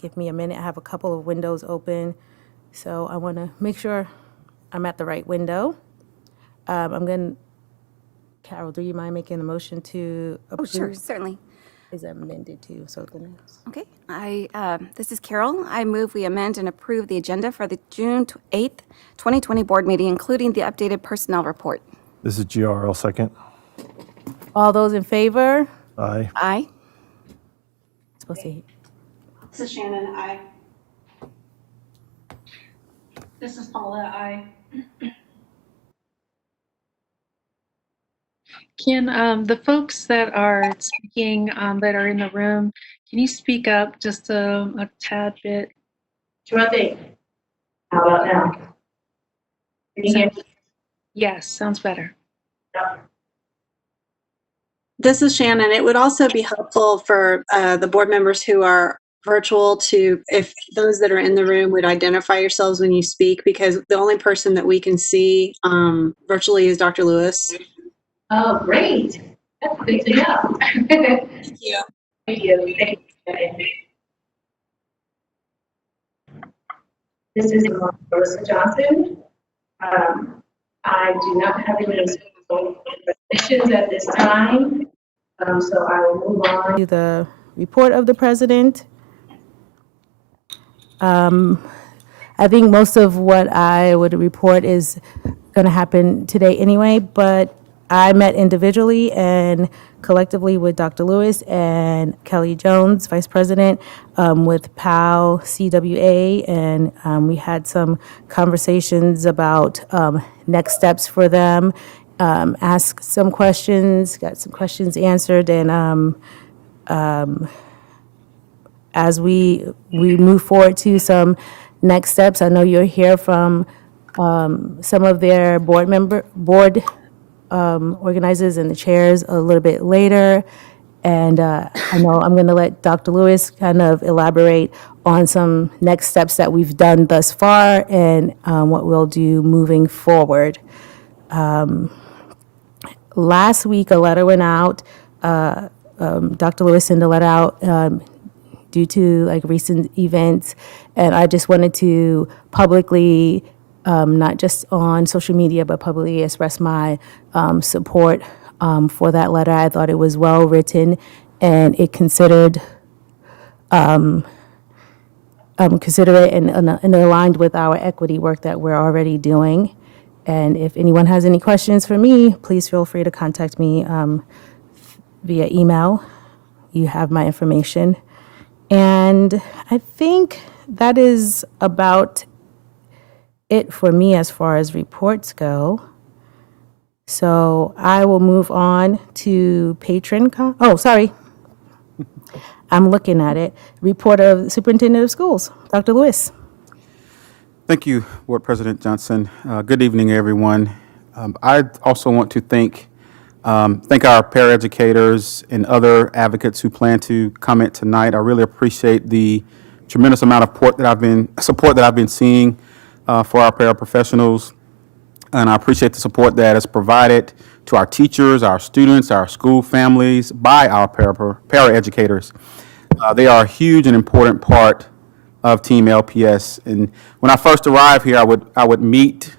give me a minute. I have a couple of windows open, so I want to make sure I'm at the right window. Carol, do you mind making a motion to approve? Oh, sure, certainly. Is amended too, so the next. Okay, this is Carol. I move we amend and approve the agenda for the June 8th, 2020 board meeting, including the updated personnel report. This is GR. I'll second. All those in favor? Aye. Aye. Supposed to. This is Shannon, aye. This is Paula, aye. Can the folks that are speaking that are in the room, can you speak up just a tad bit? Timothy, how about now? Can you hear me? Yes, sounds better. This is Shannon. It would also be helpful for the board members who are virtual to, if those that are in the room would identify yourselves when you speak, because the only person that we can see virtually is Dr. Lewis. Oh, great. That's good to know. Thank you. Thank you. Thank you. This is Melissa Johnson. I do not have any questions at this time, so I will move on To the report of the president. I think most of what I would report is going to happen today anyway, but I met individually and collectively with Dr. Lewis and Kelly Jones, Vice President, with POW CWA, and we had some conversations about next steps for them, asked some questions, got some questions answered, and as we move forward to some next steps, I know you'll hear from some of their board organizers and the chairs a little bit later. And I know I'm going to let Dr. Lewis kind of elaborate on some next steps that we've done thus far and what we'll do moving forward. Last week, a letter went out. Dr. Lewis sent a letter out due to recent events. And I just wanted to publicly, not just on social media, but publicly express my support for that letter. I thought it was well written, and it considerate and aligned with our equity work that we're already doing. And if anyone has any questions for me, please feel free to contact me via email. You have my information. And I think that is about it for me as far as reports go. So I will move on to I'm looking at it. Report of the Superintendent of Schools, Dr. Lewis. Thank you, Board President Johnson. Good evening, everyone. I also want to thank our paraeducators and other advocates who plan to comment tonight. I really appreciate the tremendous amount of support that I've been seeing for our paraprofessionals, and I appreciate the support that is provided to our teachers, our students, our school families by our paraeducators. They are a huge and important part of Team LPS. And when I first arrived here, I would meet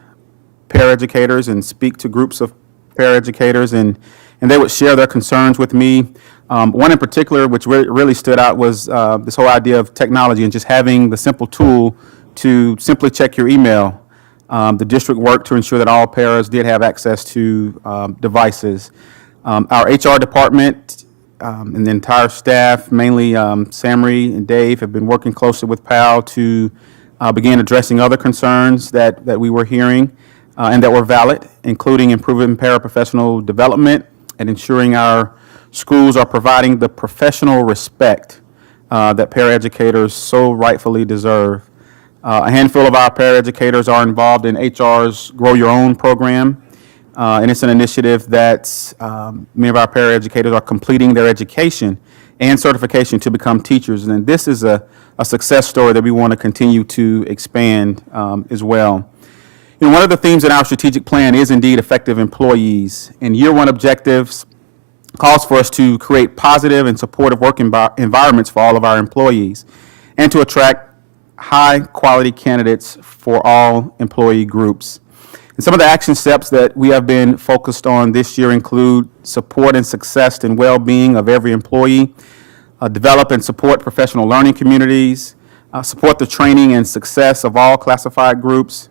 paraeducators and speak to groups of paraeducators, and they would share their concerns with me. One in particular, which really stood out, was this whole idea of technology and just having the simple tool to simply check your email. The district worked to ensure that all paras did have access to devices. Our HR department and the entire staff, mainly Samri and Dave, have been working closely with PAL to begin addressing other concerns that we were hearing and that were valid, including improving paraprofessional development and ensuring our schools are providing the professional respect that paraeducators so rightfully deserve. A handful of our paraeducators are involved in HR's Grow Your Own program, and it's an initiative that many of our paraeducators are completing their education and certification to become teachers. And this is a success story that we want to continue to expand as well. You know, one of the themes in our strategic plan is indeed effective employees. And year one objectives calls for us to create positive and supportive work environments for all of our employees. and to attract high-quality candidates for all employee groups. And some of the action steps that we have been focused on this year include support and success and well-being of every employee, develop and support professional learning communities, support the training and success of all classified groups,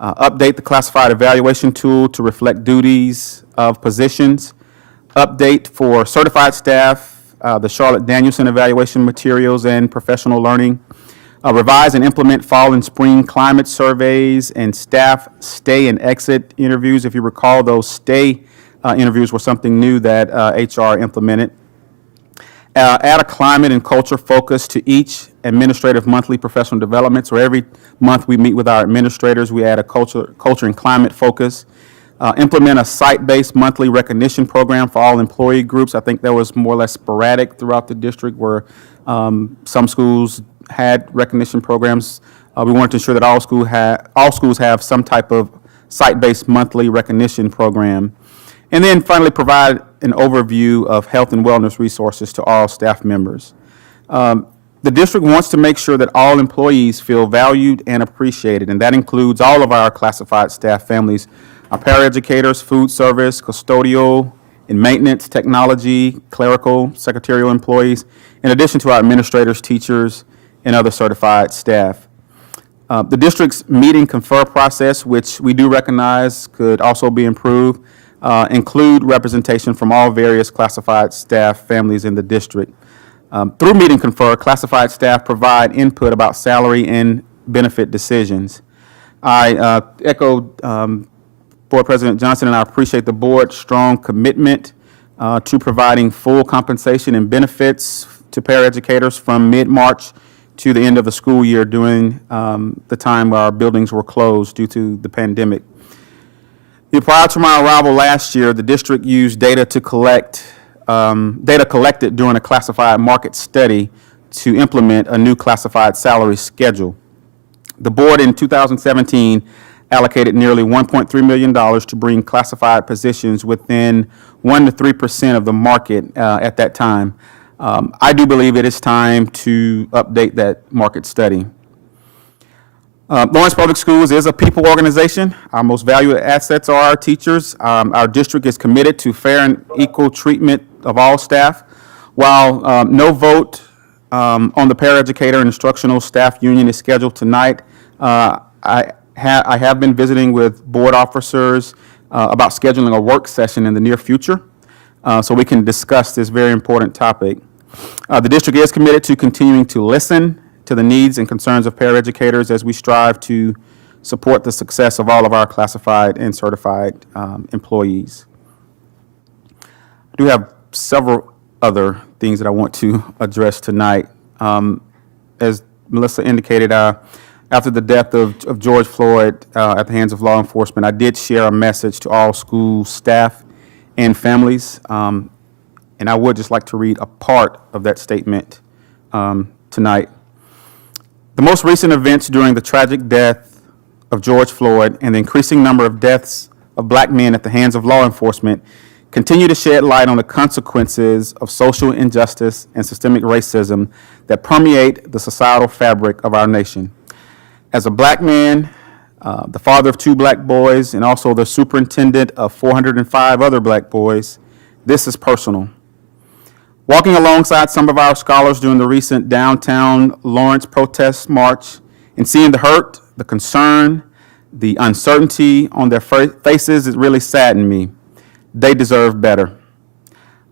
update the classified evaluation tool to reflect duties of positions, update for certified staff, the Charlotte Danielson evaluation materials and professional learning, revise and implement fall and spring climate surveys and staff stay and exit interviews. If you recall, those stay interviews were something new that HR implemented. Add a climate and culture focus to each administrative monthly professional development. So every month we meet with our administrators, we add a culture and climate focus. Implement a site-based monthly recognition program for all employee groups. I think that was more or less sporadic throughout the district where some schools had recognition programs. We wanted to ensure that all schools have some type of site-based monthly recognition program. And then finally, provide an overview of health and wellness resources to all staff members. The district wants to make sure that all employees feel valued and appreciated, and that includes all of our classified staff families, our paraeducators, food service, custodial, and maintenance, technology, clerical, secretarial employees, in addition to our administrators, teachers, and other certified staff. The district's meet and confer process, which we do recognize could also be improved, include representation from all various classified staff families in the district. Through meet and confer, classified staff provide input about salary and benefit decisions. I echoed Board President Johnson, and I appreciate the board's strong commitment to providing full compensation and benefits to paraeducators from mid-March to the end of the school year during the time our buildings were closed due to the pandemic. Prior to my arrival last year, the district used data collected during a classified market study to implement a new classified salary schedule. The board in 2017 allocated nearly $1.3 million to bring classified positions within 1 to 3% of the market at that time. I do believe it is time to update that market study. Lawrence Public Schools is a people organization. Our most valued assets are our teachers. Our district is committed to fair and equal treatment of all staff. While no vote on the paraeducator and instructional staff union is scheduled tonight, I have been visiting with board officers about scheduling a work session in the near future so we can discuss this very important topic. The district is committed to continuing to listen to the needs and concerns of paraeducators as we strive to support the success of all of our classified and certified employees. I do have several other things that I want to address tonight. As Melissa indicated, after the death of George Floyd at the hands of law enforcement, I did share a message to all school staff and families, and I would just like to read a part of that statement tonight. The most recent events during the tragic death of George Floyd and the increasing number of deaths of black men at the hands of law enforcement continue to shed light on the consequences of social injustice and systemic racism that permeate the societal fabric of our nation. As a black man, the father of 2 black boys, and also the superintendent of 405 other black boys, this is personal. Walking alongside some of our scholars during the recent downtown Lawrence protest march and seeing the hurt, the concern, the uncertainty on their faces, it really saddened me. They deserve better.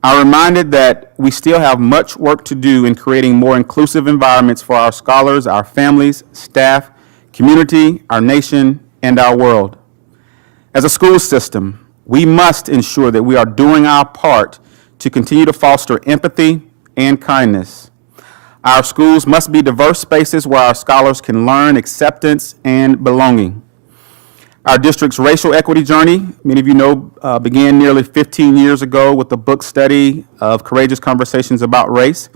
I'm reminded that we still have much work to do in creating more inclusive environments for our scholars, our families, staff, community, our nation, and our world. As a school system, we must ensure that we are doing our part to continue to foster empathy and kindness. Our schools must be diverse spaces where our scholars can learn acceptance and belonging. Our district's racial equity journey, many of you know, began nearly 15 years ago with the book study of Courageous Conversations About Race.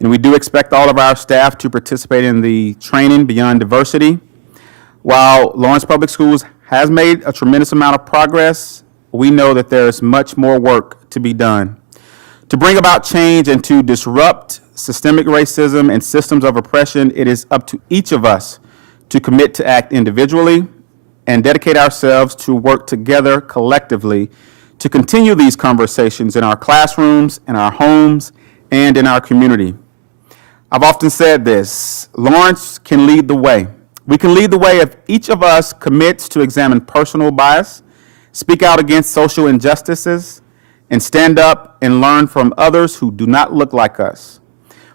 And we do expect all of our staff to participate in the training Beyond Diversity. While Lawrence Public Schools has made a tremendous amount of progress, we know that there is much more work to be done. To bring about change and to disrupt systemic racism, and systems of oppression, it is up to each of us to commit to act individually and dedicate ourselves to work together collectively to continue these conversations in our classrooms, in our homes, and in our community. I've often said this, Lawrence can lead the way. We can lead the way if each of us commits to examine personal bias, speak out against social injustices, and stand up and learn from others who do not look like us.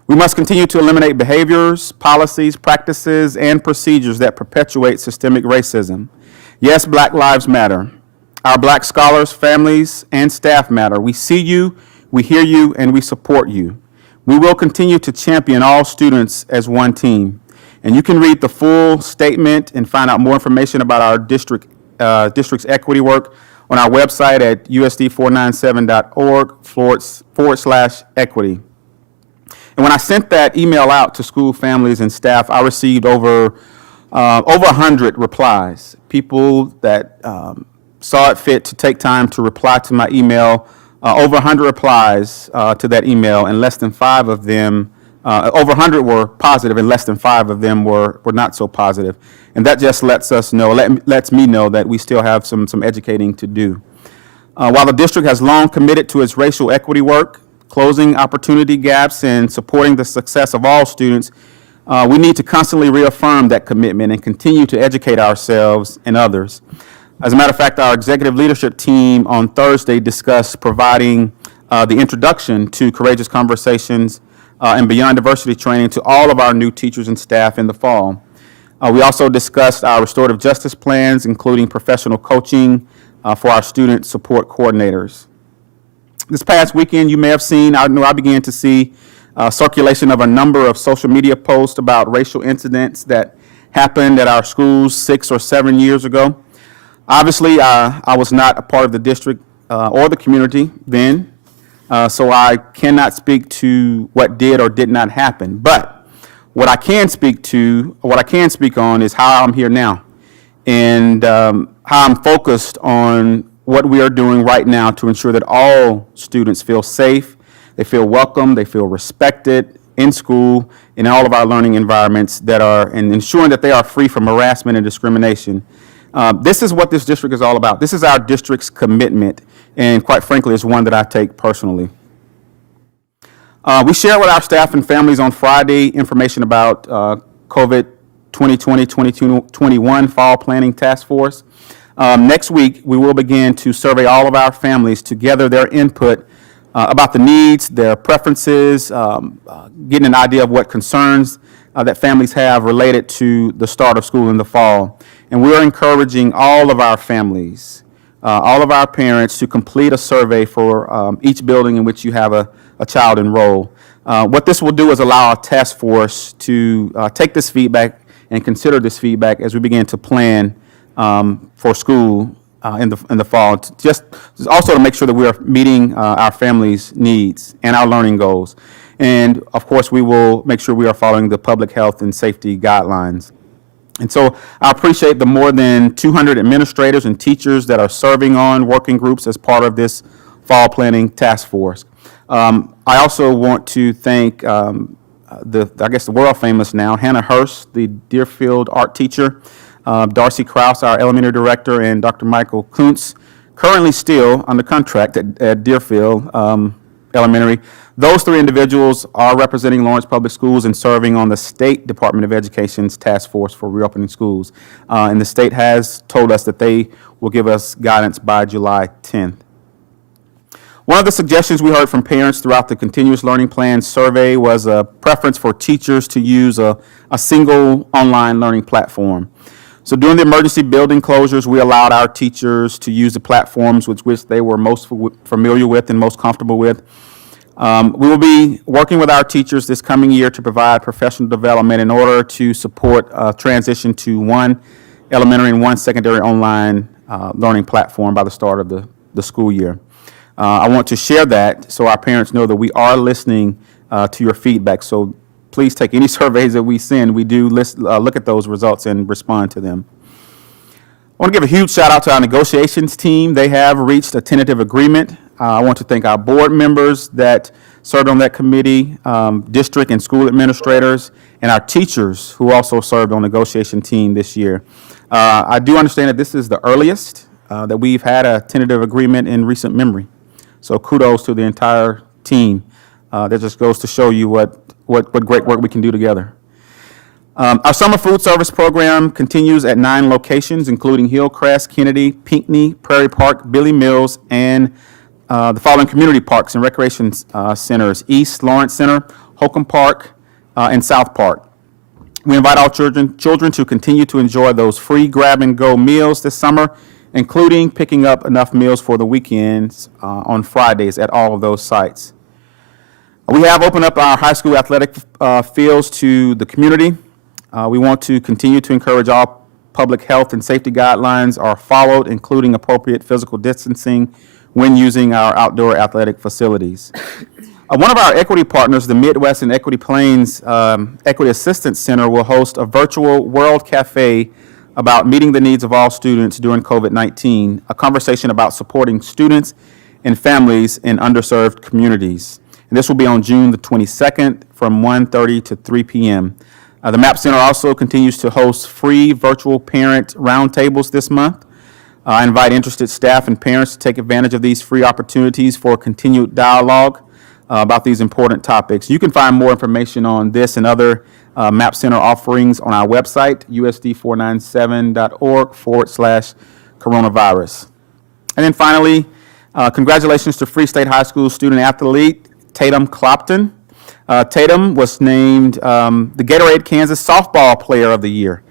We must continue to eliminate behaviors, policies, practices, and procedures that perpetuate systemic racism. Yes, Black Lives Matter. Our Black scholars, families, and staff matter. We see you, we hear you, and we support you. We will continue to champion all students as one team. And you can read the full statement and find out more information about our district's equity work on our website at usd497.org/equity. And when I sent that email out to school families and staff, I received over 100 replies. People that saw it fit to take time to reply to my email. Over 100 replies to that email, and less than 5 of them, over 100 were positive, and less than 5 of them were not so positive. And that just lets me know that we still have some educating to do. While the district has long committed to its racial equity work, closing opportunity gaps, and supporting the success of all students, we need to constantly reaffirm that commitment and continue to educate ourselves and others. As a matter of fact, our executive leadership team on Thursday discussed providing the introduction to Courageous Conversations and Beyond Diversity training to all of our new teachers and staff in the fall. We also discussed our restorative justice plans, including professional coaching for our student support coordinators. This past weekend, you may have seen, I began to see circulation of a number of social media posts about racial incidents that happened at our schools 6 or 7 years ago. Obviously, I was not a part of the district or the community then, so I cannot speak to what did or did not happen. But what I can speak on is how I'm here now, and how I'm focused on what we are doing right now to ensure that all students feel safe, they feel welcome, they feel respected in school, in all of our learning environments and ensuring that they are free from harassment and discrimination. This is what this district is all about. This is our district's commitment, and quite frankly, it's one that I take personally. We shared with our staff and families on Friday information about COVID 2020-2021 Fall Planning Task Force. Next week, we will begin to survey all of our families to gather their input about the needs, their preferences, getting an idea of what concerns that families have related to the start of school in the fall. And we're encouraging all of our families, all of our parents to complete a survey for each building in which you have a child enrolled. What this will do is allow our task force to take this feedback and consider this feedback as we begin to plan for school in the fall. Just also to make sure that we are meeting our families' needs and our learning goals. And of course, we will make sure we are following the public health and safety guidelines. And so I appreciate the more than 200 administrators and teachers that are serving on working groups as part of this fall planning task force. I also want to thank the world famous now, Hannah Hurst, the Deerfield art teacher, Darcy Krause, our elementary director, and Dr. Michael Kuntz, currently still under contract at Deerfield Elementary. Those 3 individuals are representing Lawrence Public Schools and serving on the State Department of Education's task force for reopening schools. And the state has told us that they will give us guidance by July 10th. One of the suggestions we heard from parents throughout the continuous learning plan survey was a preference for teachers to use a single online learning platform. So during the emergency building closures, we allowed our teachers to use the platforms with which they were most familiar with and most comfortable with. We will be working with our teachers this coming year to provide professional development in order to support transition to one elementary and one secondary online learning platform by the start of the school year. I want to share that so our parents know that we are listening to your feedback. So please take any surveys that we send. We do look at those results and respond to them. I want to give a huge shout out to our negotiations team. They have reached a tentative agreement. I want to thank our board members that served on that committee, district and school administrators, and our teachers who also served on the negotiation team this year. I do understand that this is the earliest that we've had a tentative agreement in recent memory. So kudos to the entire team. That just goes to show you what great work we can do together. Our summer food service program continues at 9 locations, including Hillcrest, Kennedy, Pinckney, Prairie Park, Billy Mills, and the following community parks and recreation centers: East Lawrence Center, Holcomb Park, and South Park. We invite all children to continue to enjoy those free grab-and-go meals this summer, including picking up enough meals for the weekends on Fridays at all of those sites. We have opened up our high school athletic fields to the community. We want to continue to encourage all public health and safety guidelines are followed, including appropriate physical distancing when using our outdoor athletic facilities. One of our equity partners, the Midwest and Equity Plains Equity Assistance Center, will host a virtual World Cafe about meeting the needs of all students during COVID-19, a conversation about supporting students and families in underserved communities. And this will be on June the 22nd from 1:30 to 3 p.m. The MAP Center also continues to host free virtual parent roundtables this month. I invite interested staff and parents to take advantage of these free opportunities for continued dialogue about these important topics. You can find more information on this and other MAP Center offerings on our website, usd497.org/coronavirus. And then finally, congratulations to Free State High School student athlete Tatum Clopton. Tatum was named the Gatorade Kansas Softball Player of the Year.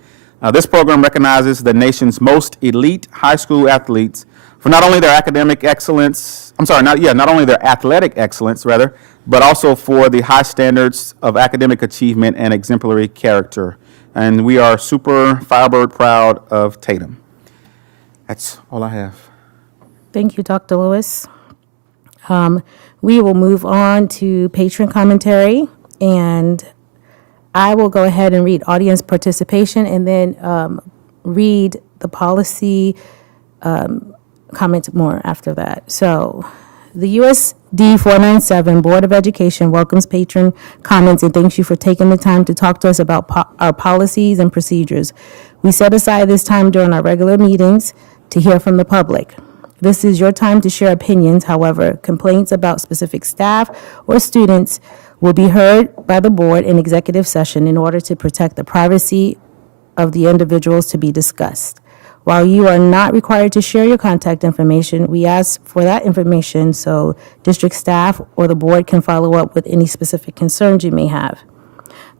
This program recognizes the nation's most elite high school athletes for not only their academic excellence, not only their athletic excellence, rather, but also for the high standards of academic achievement and exemplary character. And we are super Firebird proud of Tatum. That's all I have. Thank you, Dr. Lewis. We will move on to Patron Commentary, and I will go ahead and read audience participation and then read the policy comments more after that. So the USD 497 Board of Education welcomes patron comments and thanks you for taking the time to talk to us about our policies and procedures. We set aside this time during our regular meetings to hear from the public. This is your time to share opinions. However, complaints about specific staff or students will be heard by the board in executive session in order to protect the privacy of the individuals to be discussed. While you are not required to share your contact information, we ask for that information so district staff or the board can follow up with any specific concerns you may have.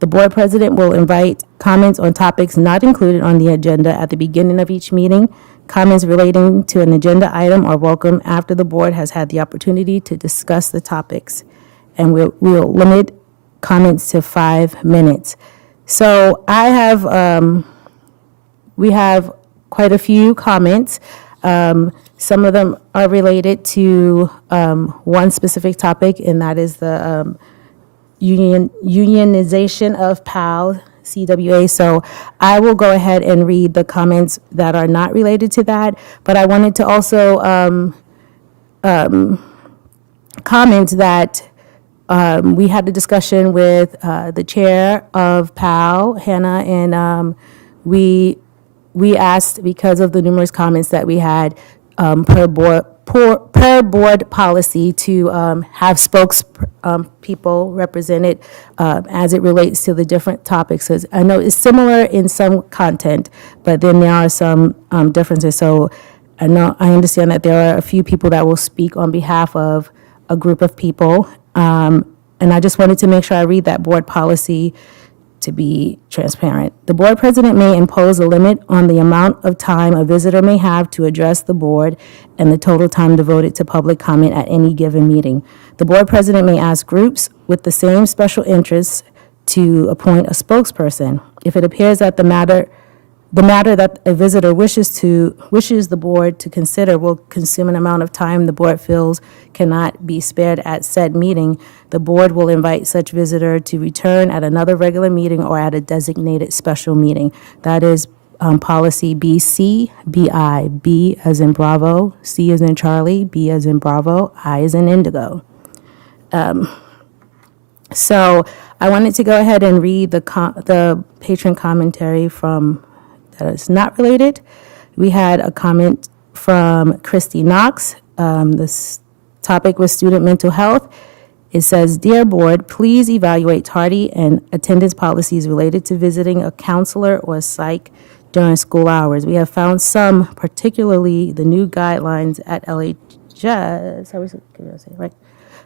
The board president will invite comments on topics not included on the agenda at the beginning of each meeting. Comments relating to an agenda item are welcome after the board has had the opportunity to discuss the topics. And we'll limit comments to 5 minutes. So we have quite a few comments. Some of them are related to one specific topic, and that is the unionization of PAL, CWA. So I will go ahead and read the comments that are not related to that, but I wanted to also comment that we had a discussion with the chair of PAL, Hannah, and we asked, because of the numerous comments that we had per board policy, to have spokespeople represented as it relates to the different topics. 'Cause I know it's similar in some content, but then there are some differences. So I understand that there are a few people that will speak on behalf of a group of people. And I just wanted to make sure I read that board policy to be transparent. The board president may impose a limit on the amount of time a visitor may have to address the board and the total time devoted to public comment at any given meeting. The board president may ask groups with the same special interests to appoint a spokesperson. If it appears that the matter that a visitor wishes the board to consider will consume an amount of time the board feels cannot be spared at said meeting, the board will invite such visitor to return at another regular meeting or at a designated special meeting. That is policy BCBI, B as in Bravo, C as in Charlie, B as in Bravo, I as in Indigo. So I wanted to go ahead and read the patron commentary from that is not related. We had a comment from Christy Knox. This topic was student mental health. It says, "Dear Board, please evaluate tardy and attendance policies related to visiting a counselor or psych during school hours. We have found some, particularly the new guidelines at LHS, right?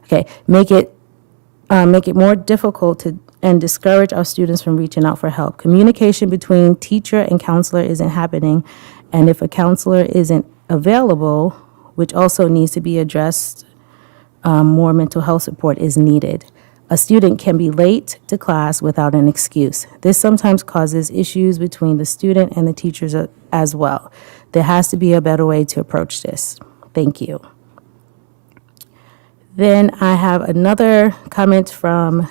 Okay, make it more difficult to and discourage our students from reaching out for help. Communication between teacher and counselor isn't happening, and if a counselor isn't available, which also needs to be addressed, more mental health support is needed. A student can be late to class without an excuse. This sometimes causes issues between the student and the teachers as well. There has to be a better way to approach this. Thank you." Then I have another comment from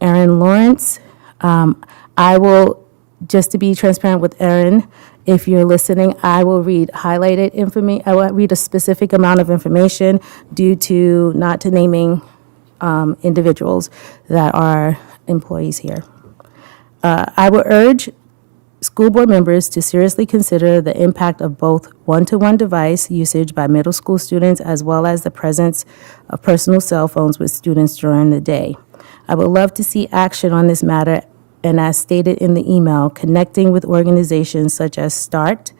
Erin Lawrence. I will, just to be transparent with Erin, if you're listening, I will read highlighted information. I will read a specific amount of information due to not to naming individuals that are employees here. I will urge school board members to seriously consider the impact of both one-to-one device usage by middle school students as well as the presence of personal cell phones with students during the day. I would love to see action on this matter, and as stated in the email, connecting with organizations such as START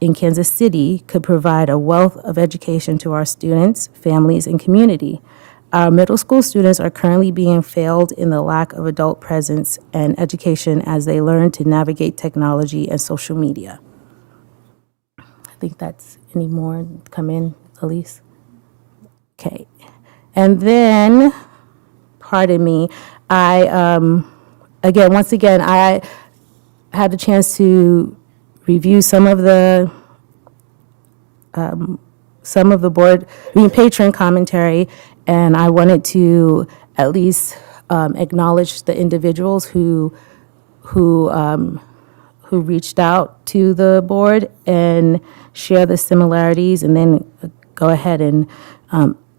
in Kansas City could provide a wealth of education to our students, families, and community. Our middle school students are currently being failed in the lack of adult presence and education as they learn to navigate technology and social media. I think that's any more come in, Elise? Okay. And then, pardon me, once again, I had the chance to review some of the patron commentary, and I wanted to at least acknowledge the individuals who reached out to the board and share the similarities, and then go ahead and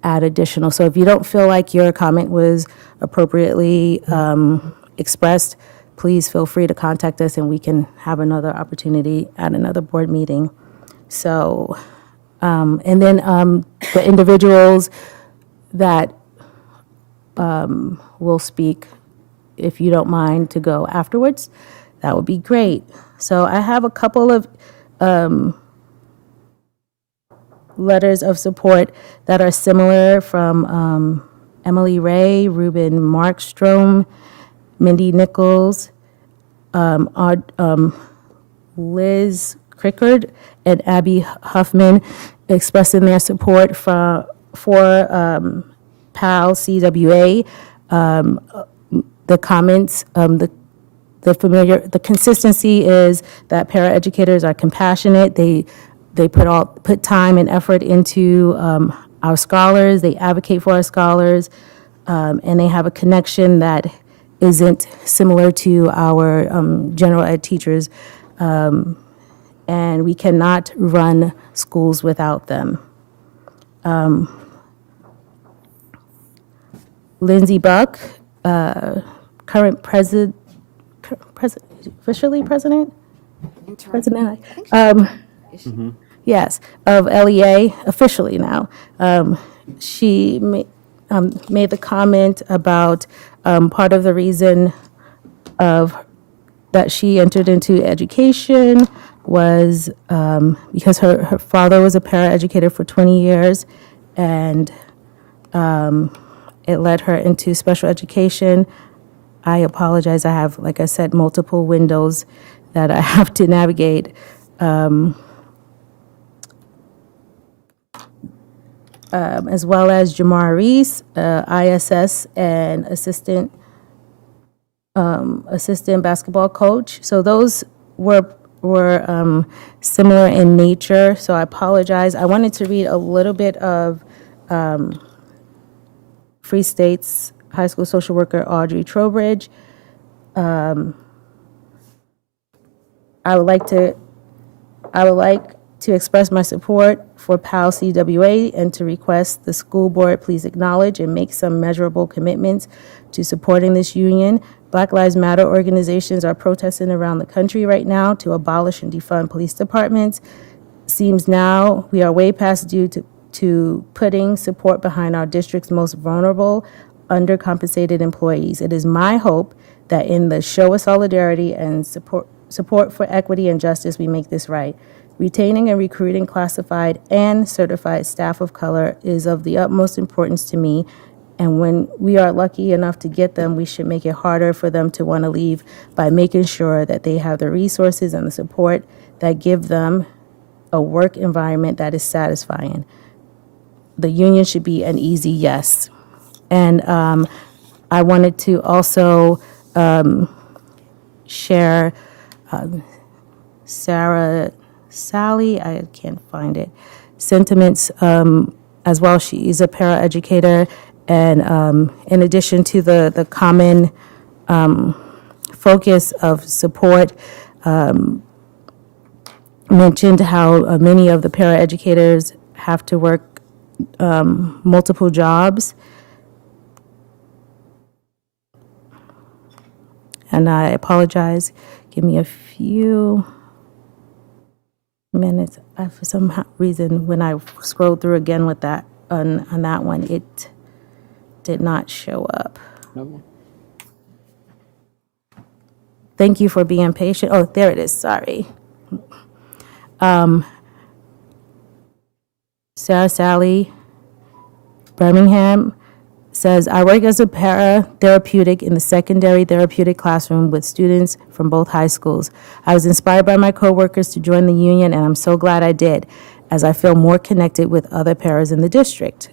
add additional. So if you don't feel like your comment was appropriately expressed, please feel free to contact us, and we can have another opportunity at another board meeting. So, and then the individuals that will speak, if you don't mind to go afterwards, that would be great. So I have a couple of letters of support that are similar from Emily Ray, Ruben Markstrom, Mindy Nichols, Liz Crickard, and Abby Huffman, expressing their support for PAL CWA. The comments, the consistency is that paraeducators are compassionate. They put time and effort into our scholars. They advocate for our scholars, and they have a connection that isn't similar to our general ed teachers, and we cannot run schools without them. Lindsay Burke, current president, officially president? President, yes, of LEA, officially now. She made the comment about part of the reason that she entered into education was because her father was a paraeducator for 20 years, and it led her into special education. I apologize. I have, like I said, multiple windows that I have to navigate. As well as Jamar Reese, ISS and assistant basketball coach. So those were similar in nature. So I apologize. I wanted to read a little bit of Free State's high school social worker Audrey Trowbridge. I would like to express my support for PAL CWA and to request the school board please acknowledge and make some measurable commitments to supporting this union. Black Lives Matter organizations are protesting around the country right now to abolish and defund police departments. Seems now we are way past due to putting support behind our district's most vulnerable, undercompensated employees. It is my hope that in the show of solidarity and support for equity and justice, we make this right. Retaining and recruiting classified and certified staff of color is of the utmost importance to me, and when we are lucky enough to get them, we should make it harder for them to want to leave by making sure that they have the resources and the support that give them a work environment that is satisfying. The union should be an easy yes. And I wanted to also share Sally, I can't find it, sentiments as well. She's a paraeducator, and in addition to the common focus of support, mentioned how many of the paraeducators have to work multiple jobs. And I apologize. Give me a few minutes. For some reason, when I scrolled through again with that on that one, it did not show up. Thank you for being patient. Oh, there it is. Sorry. Sarah Sally Birmingham says, I work as a para-therapeutic in the secondary therapeutic classroom with students from both high schools. I was inspired by my coworkers to join the union, and I'm so glad I did, as I feel more connected with other paras in the district.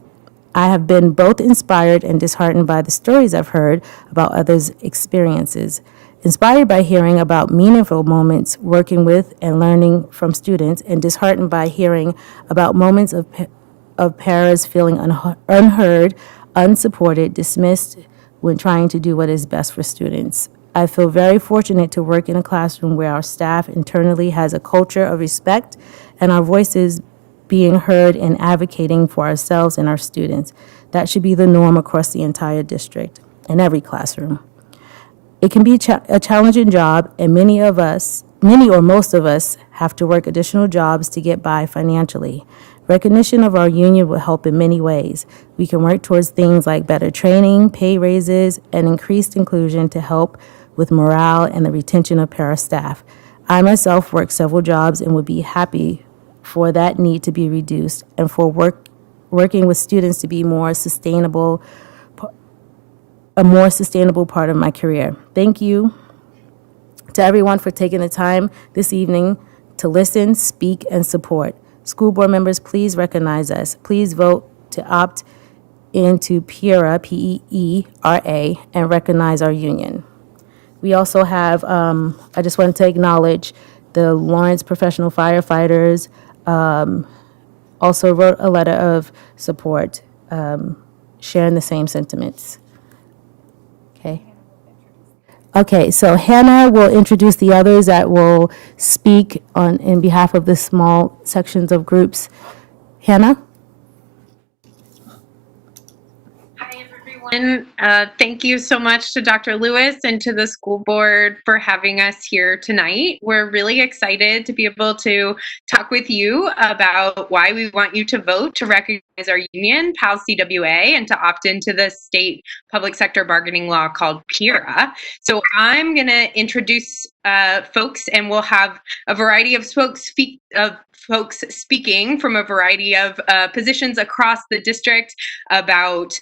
I have been both inspired and disheartened by the stories I've heard about others' experiences. Inspired by hearing about meaningful moments working with and learning from students, and disheartened by hearing about moments of paras feeling unheard, unsupported, dismissed when trying to do what is best for students. I feel very fortunate to work in a classroom where our staff internally has a culture of respect and our voices being heard and advocating for ourselves and our students. That should be the norm across the entire district, in every classroom. It can be a challenging job, and many or most of us have to work additional jobs to get by financially. Recognition of our union will help in many ways. We can work towards things like better training, pay raises, and increased inclusion to help with morale and the retention of para staff. I myself work several jobs and would be happy for that need to be reduced and for working with students to be a more sustainable part of my career. Thank you to everyone for taking the time this evening to listen, speak, and support. School board members, please recognize us. Please vote to opt into PERA, P-E-E-R-A, and recognize our union. We also have, I just wanted to acknowledge the Lawrence Professional Firefighters also wrote a letter of support, sharing the same sentiments. Okay, so Hannah will introduce the others that will speak in behalf of the small sections of groups. Hannah? Hi, everyone. Thank you so much to Dr. Lewis and to the school board for having us here tonight. We're really excited to be able to talk with you about why we want you to vote to recognize our union, PAL CWA, and to opt into the state public sector bargaining law called PERA. So I'm going to introduce folks, and we'll have a variety of folks speaking from a variety of positions across the district about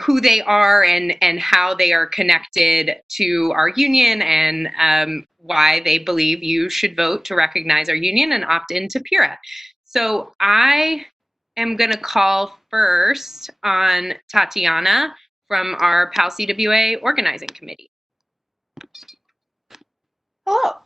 who they are and how they are connected to our union, and why they believe you should vote to recognize our union and opt into PERA. So I am going to call first on Tatiana from our PAL CWA organizing committee. Hello.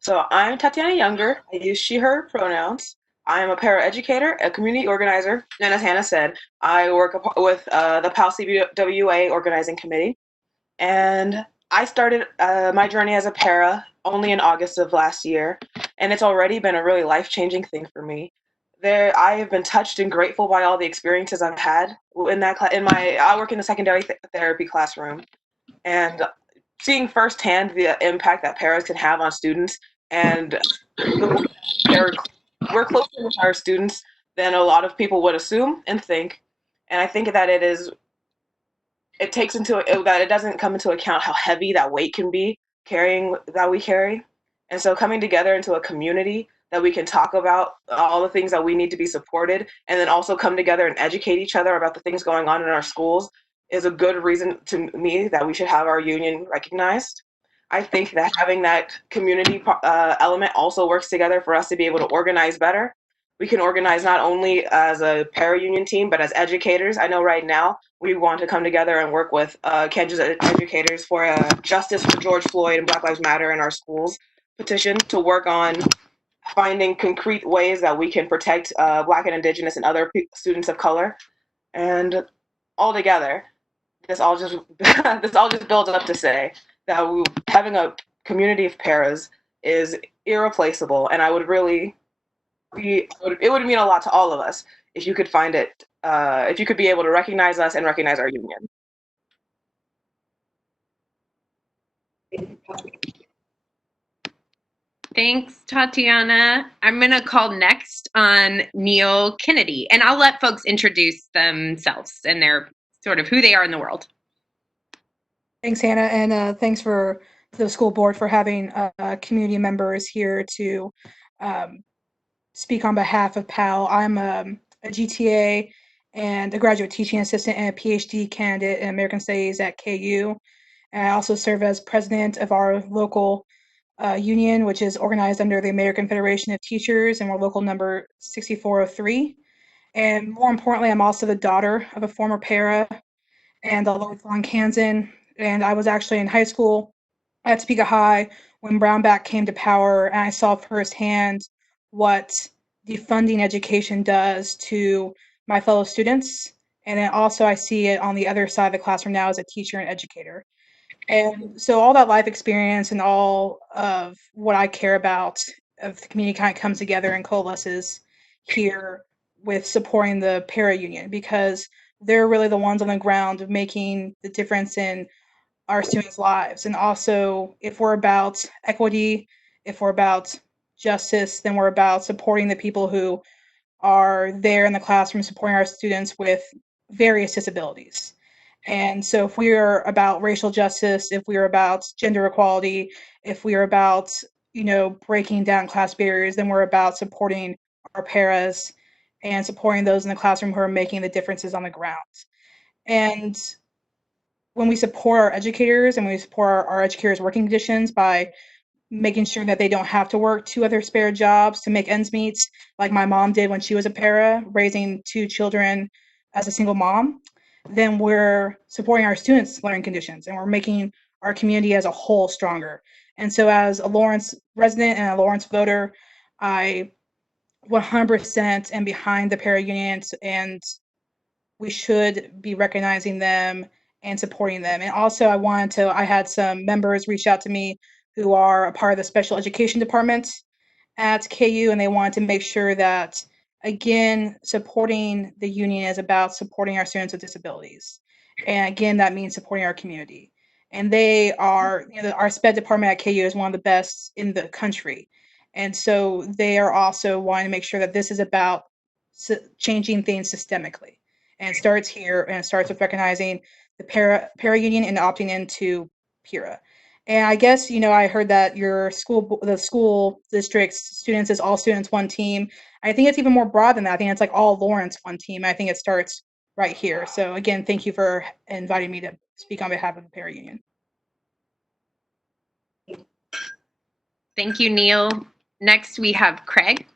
So I'm Tatiana Younger. I use she, her pronouns. I am a paraeducator, a community organizer, and as Hannah said, I work with the PAL CWA organizing committee. And I started my journey as a para only in August of last year. and it's already been a really life-changing thing for me. I have been touched and grateful by all the experiences I've had in that class. I work in the secondary therapy classroom, and seeing firsthand the impact that paras can have on students, and we're closer with our students than a lot of people would assume and think. And I think that it doesn't come into account how heavy that weight can be that we carry. And so coming together into a community that we can talk about all the things that we need to be supported, and then also come together and educate each other about the things going on in our schools, is a good reason to me that we should have our union recognized. I think that having that community element also works together for us to be able to organize better. We can organize not only as a para-union team, but as educators. I know right now we want to come together and work with Kansas educators for justice for George Floyd and Black Lives Matter in our schools petition, to work on finding concrete ways that we can protect Black and Indigenous and other students of color. And all together, this all just builds up to say that having a community of paras is irreplaceable, and it would mean a lot to all of us if you could find it, if you could be able to recognize us and recognize our union. Thanks, Tatiana. I'm going to call next on Neil Kennedy, and I'll let folks introduce themselves and their sort of who they are in the world. Thanks, Hannah, and thanks for the school board for having community members here to speak on behalf of PAL. I'm a GTA and a graduate teaching assistant and a PhD candidate in American Studies at KU. And I also serve as president of our local union, which is organized under the American Federation of Teachers, and we're local number 6403. And more importantly, I'm also the daughter of a former para and a lifelong Kansan. And I was actually in high school at Topeka High when Brownback came to power, and I saw firsthand what defunding education does to my fellow students. And then also I see it on the other side of the classroom now as a teacher and educator. And so all that life experience and all of what I care about of the community kind of comes together and coalesces here with supporting the para union, because they're really the ones on the ground making the difference in our students' lives. And also, if we're about equity, if we're about justice, then we're about supporting the people who are there in the classroom, supporting our students with various disabilities. And so if we are about racial justice, if we are about gender equality, if we are about, breaking down class barriers, then we're about supporting our paras and supporting those in the classroom who are making the differences on the ground. And when we support our educators and we support our educators' working conditions by making sure that they don't have to work 2 other spare jobs to make ends meet, like my mom did when she was a para, raising 2 children as a single mom, then we're supporting our students' learning conditions and we're making our community as a whole stronger. And so as a Lawrence resident and a Lawrence voter, I 100% am behind the para unions, and we should be recognizing them and supporting them. And also I had some members reach out to me who are a part of the special education department at KU, and they wanted to make sure that, again, supporting the union is about supporting our students with disabilities. And again, that means supporting our community. And they are, our SPED department at KU is one of the best in the country. And so they are also wanting to make sure that this is about changing things systemically. And it starts here, and it starts with recognizing the para union and opting into PIRA. And I guess, I heard that the school district's students is all students, one team. I think it's even more broad than that. I think it's like all Lawrence, one team. I think it starts right here. So again, thank you for inviting me to speak on behalf of the para union. Thank you, Neil. Next, we have Craig.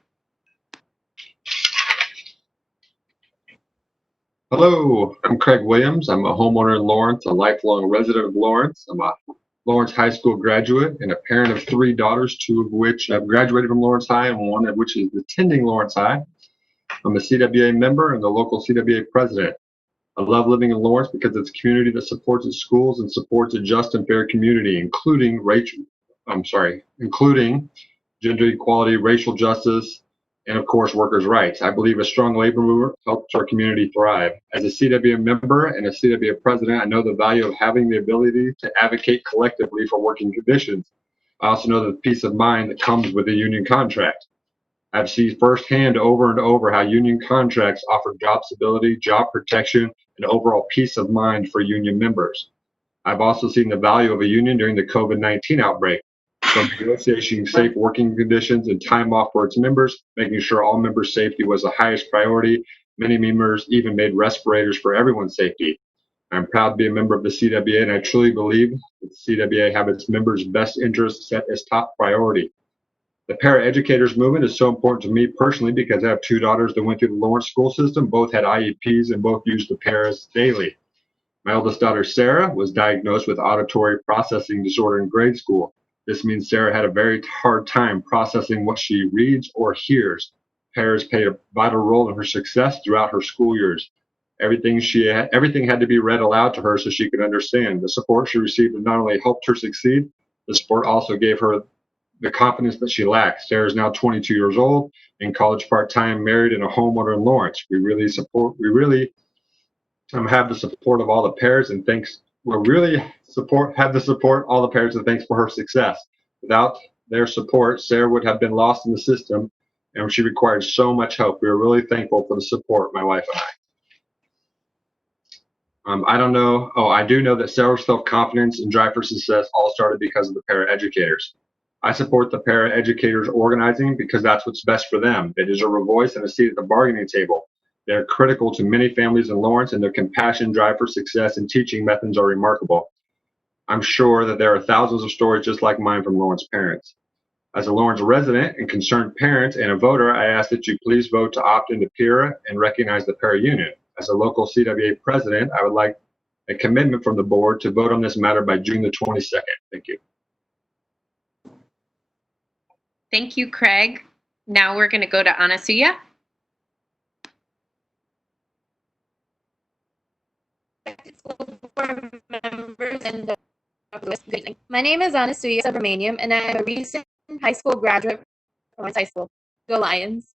Hello, I'm Craig Williams. I'm a homeowner in Lawrence, a lifelong resident of Lawrence. I'm a Lawrence High School graduate and a parent of 3 daughters, 2 of which have graduated from Lawrence High and 1 of which is attending Lawrence High. I'm a CWA member and the local CWA president. I love living in Lawrence because it's a community that supports its schools and supports a just and fair community, including gender equality, racial justice, and of course, workers' rights. I believe a strong labor movement helps our community thrive. As a CWA member and a CWA president, I know the value of having the ability to advocate collectively for working conditions. I also know the peace of mind that comes with a union contract. I've seen firsthand over and over how union contracts offer job stability, job protection, and overall peace of mind for union members. I've also seen the value of a union during the COVID-19 outbreak, from negotiating safe working conditions and time off for its members, making sure all members' safety was the highest priority. Many members even made respirators for everyone's safety. I'm proud to be a member of the CWA, and I truly believe that the CWA have its members' best interests set as top priority. The paraeducators movement is so important to me personally because I have two daughters that went through the Lawrence school system. Both had IEPs and both used the paras daily. My oldest daughter, Sarah, was diagnosed with auditory processing disorder in grade school. This means Sarah had a very hard time processing what she reads or hears. Paras played a vital role in her success throughout her school years. Everything had to be read aloud to her so she could understand. The support she received not only helped her succeed, the support also gave her the confidence that she lacked. Sarah is now 22 years old, in college part-time, married, and a homeowner in Lawrence. We really have the support of all the parents, and have the support all the parents, and thanks for her success. Without their support, Sarah would have been lost in the system, and she required so much help. We are really thankful for the support, my wife and I. I do know that Sarah's self-confidence and drive for success all started because of the paraeducators. I support the paraeducators organizing because that's what's best for them. They deserve a voice and a seat at the bargaining table. They're critical to many families in Lawrence, and their compassion, drive for success, and teaching methods are remarkable. I'm sure that there are thousands of stories just like mine from Lawrence parents. As a Lawrence resident and concerned parent and a voter, I ask that you please vote to opt into PIRA and recognize the para union. As a local CWA president, I would like a commitment from the board to vote on this matter by June the 22nd. Thank you. Thank you, Craig. Now we're going to go to Anasuya. Members and good evening. My name is Anasuya Subramaniam, and I am a recent high school graduate from Lawrence High School. Go Lions!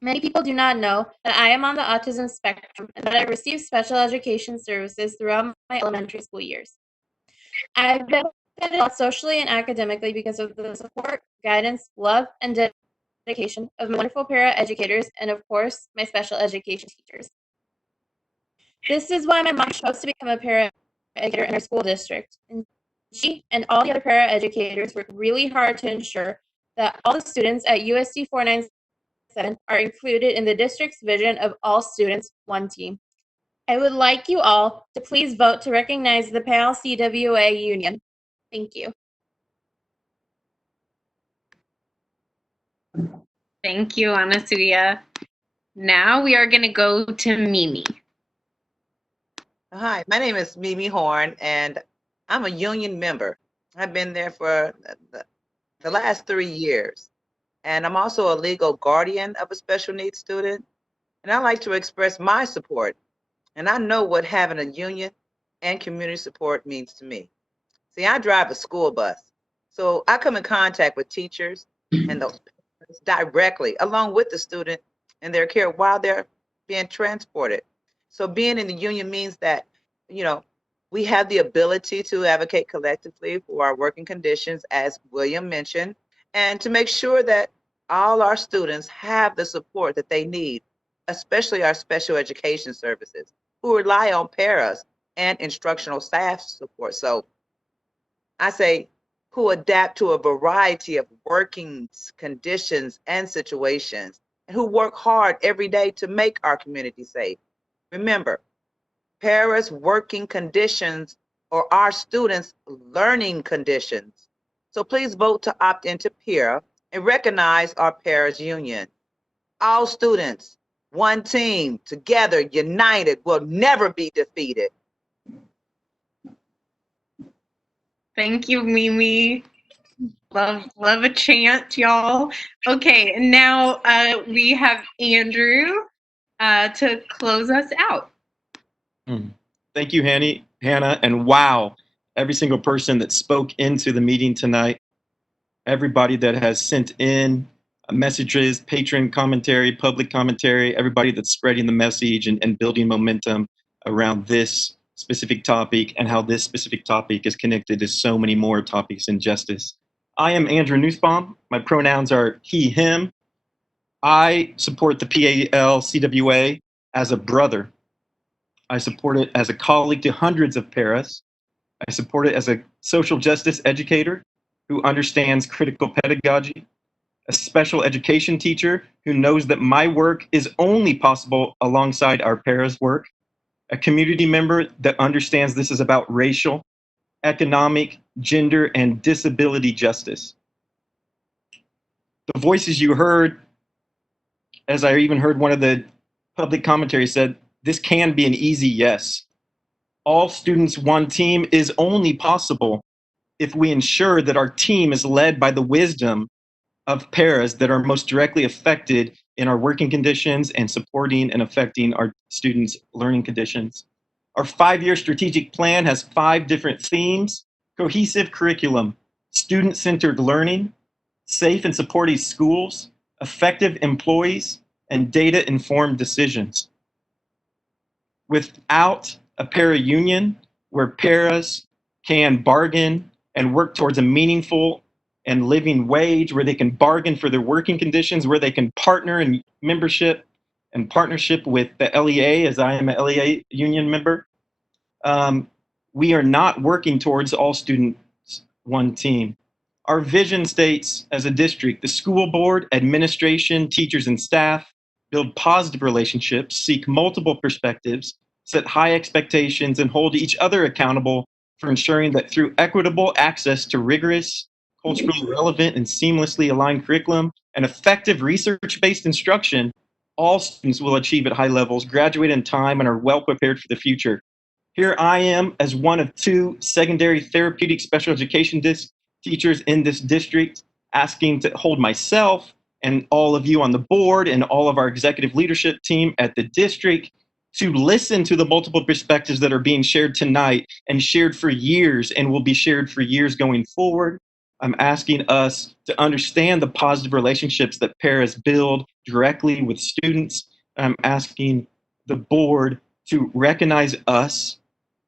Many people do not know that I am on the autism spectrum and that I receive special education services throughout my elementary school years. I've benefited socially and academically because of the support, guidance, love, and dedication of my wonderful para-educators and, of course, my special education teachers. This is why my mom chose to become a para-educator in our school district. And she and all the other para-educators worked really hard to ensure that all the students at USD 497 are included in the district's vision of all students, one team. I would like you all to please vote to recognize the PAL CWA Union. Thank you. Thank you, Anasuya. Now we are going to go to Mimi. Hi, my name is Mimi Horn, and I'm a union member. I've been there for the last 3 years, and I'm also a legal guardian of a special needs student, and I like to express my support, and I know what having a union and community support means to me. See, I drive a school bus, so I come in contact with teachers and those parents directly, along with the student and their care while they're being transported. So being in the union means that, we have the ability to advocate collectively for our working conditions, as William mentioned, and to make sure that all our students have the support that they need, especially our special education services, who rely on paras and instructional staff support. So I say, who adapt to a variety of working conditions and situations, and who work hard every day to make our community safe. Remember, paras' working conditions are our students' learning conditions. So please vote to opt into PIRA and recognize our paras union. All students, one team, together, united, will never be defeated. Thank you, Mimi. Love a chant, y'all. Okay, and now we have Andrew to close us out. Thank you, Hannah, and wow, every single person that spoke into the meeting tonight. everybody that has sent in messages, patron commentary, public commentary, everybody that's spreading the message and building momentum around this specific topic and how this specific topic is connected to so many more topics in justice. I am Andrew Nussbaum. My pronouns are he, him. I support the PAL-CWA as a brother. I support it as a colleague to hundreds of paras. I support it as a social justice educator who understands critical pedagogy, a special education teacher who knows that my work is only possible alongside our paras' work, a community member that understands this is about racial, economic, gender, and disability justice. The voices you heard, as I even heard one of the public commentaries said, this can be an easy yes. All students, one team is only possible if we ensure that our team is led by the wisdom of paras that are most directly affected in our working conditions and supporting and affecting our students' learning conditions. Our 5-year strategic plan has 5 different themes: cohesive curriculum, student-centered learning, safe and supportive schools, effective employees, and data-informed decisions. Without a para union where paras can bargain and work towards a meaningful and living wage, where they can bargain for their working conditions, where they can partner in membership and partnership with the LEA, as I am an LEA union member, we are not working towards all students, one team. Our vision states, as a district, the school board, administration, teachers, and staff build positive relationships, seek multiple perspectives, set high expectations, and hold each other accountable for ensuring that through equitable access to rigorous, culturally relevant, and seamlessly aligned curriculum and effective research-based instruction, all students will achieve at high levels, graduate in time, and are well prepared for the future. Here I am as one of 2 secondary therapeutic special education teachers in this district, asking to hold myself and all of you on the board and all of our executive leadership team at the district to listen to the multiple perspectives that are being shared tonight and shared for years and will be shared for years going forward. I'm asking us to understand the positive relationships that paras build directly with students. I'm asking the board to recognize us,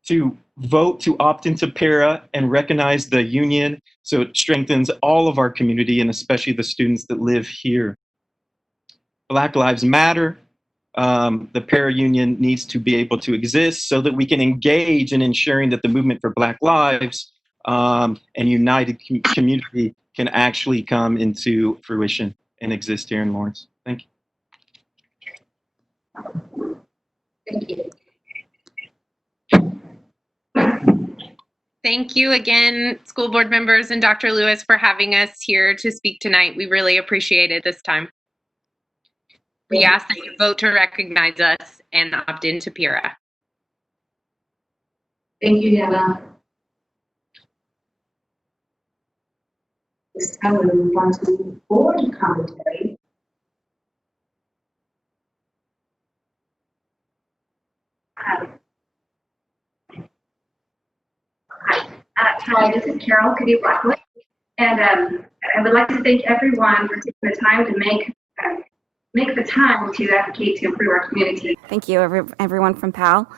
to vote to opt into para and recognize the union so it strengthens all of our community and especially the students that live here. Black Lives Matter. The para union needs to be able to exist so that we can engage in ensuring that the movement for Black lives and united community can actually come into fruition and exist here in Lawrence. Thank you. Thank you. Thank you again, school board members and Dr. Lewis, for having us here to speak tonight. We really appreciate it this time. We ask that you vote to recognize us and opt into PIRA. Thank you, Hannah. This time we'll move on to board commentary. Hi, this is Carol Cady Blackwood, and I would like to thank everyone for taking the time to make the time to advocate to improve our community. Thank you, everyone from PAL.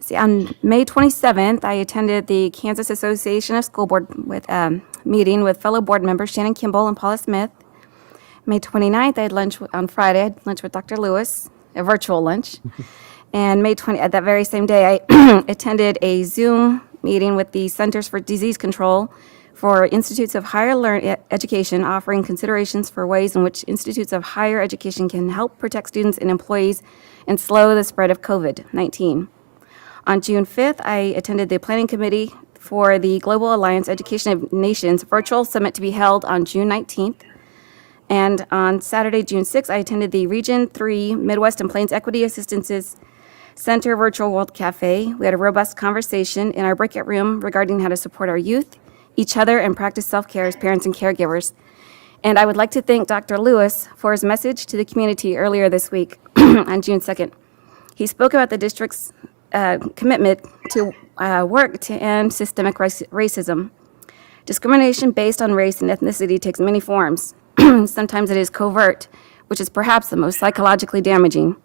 See, on May 27th, I attended the Kansas Association of School Board meeting with fellow board members Shannon Kimball and Paula Smith. May 29th, I had lunch on Friday. I had lunch with Dr. Lewis, a virtual lunch. And May 20th, that very same day, I attended a Zoom meeting with the Centers for Disease Control for Institutes of Higher Education, offering considerations for ways in which institutes of higher education can help protect students and employees and slow the spread of COVID-19. On June 5th, I attended the planning committee for the Global Alliance Education of Nations virtual summit to be held on June 19th. And on Saturday, June 6th, I attended the Region 3 Midwest and Plains Equity Assistances Center Virtual World Cafe. We had a robust conversation in our breakout room regarding how to support our youth, each other, and practice self-care as parents and caregivers. And I would like to thank Dr. Lewis for his message to the community earlier this week on June 2nd. He spoke about the district's commitment to work to end systemic racism. Discrimination based on race and ethnicity takes many forms. Sometimes it is covert, which is perhaps the most psychologically damaging.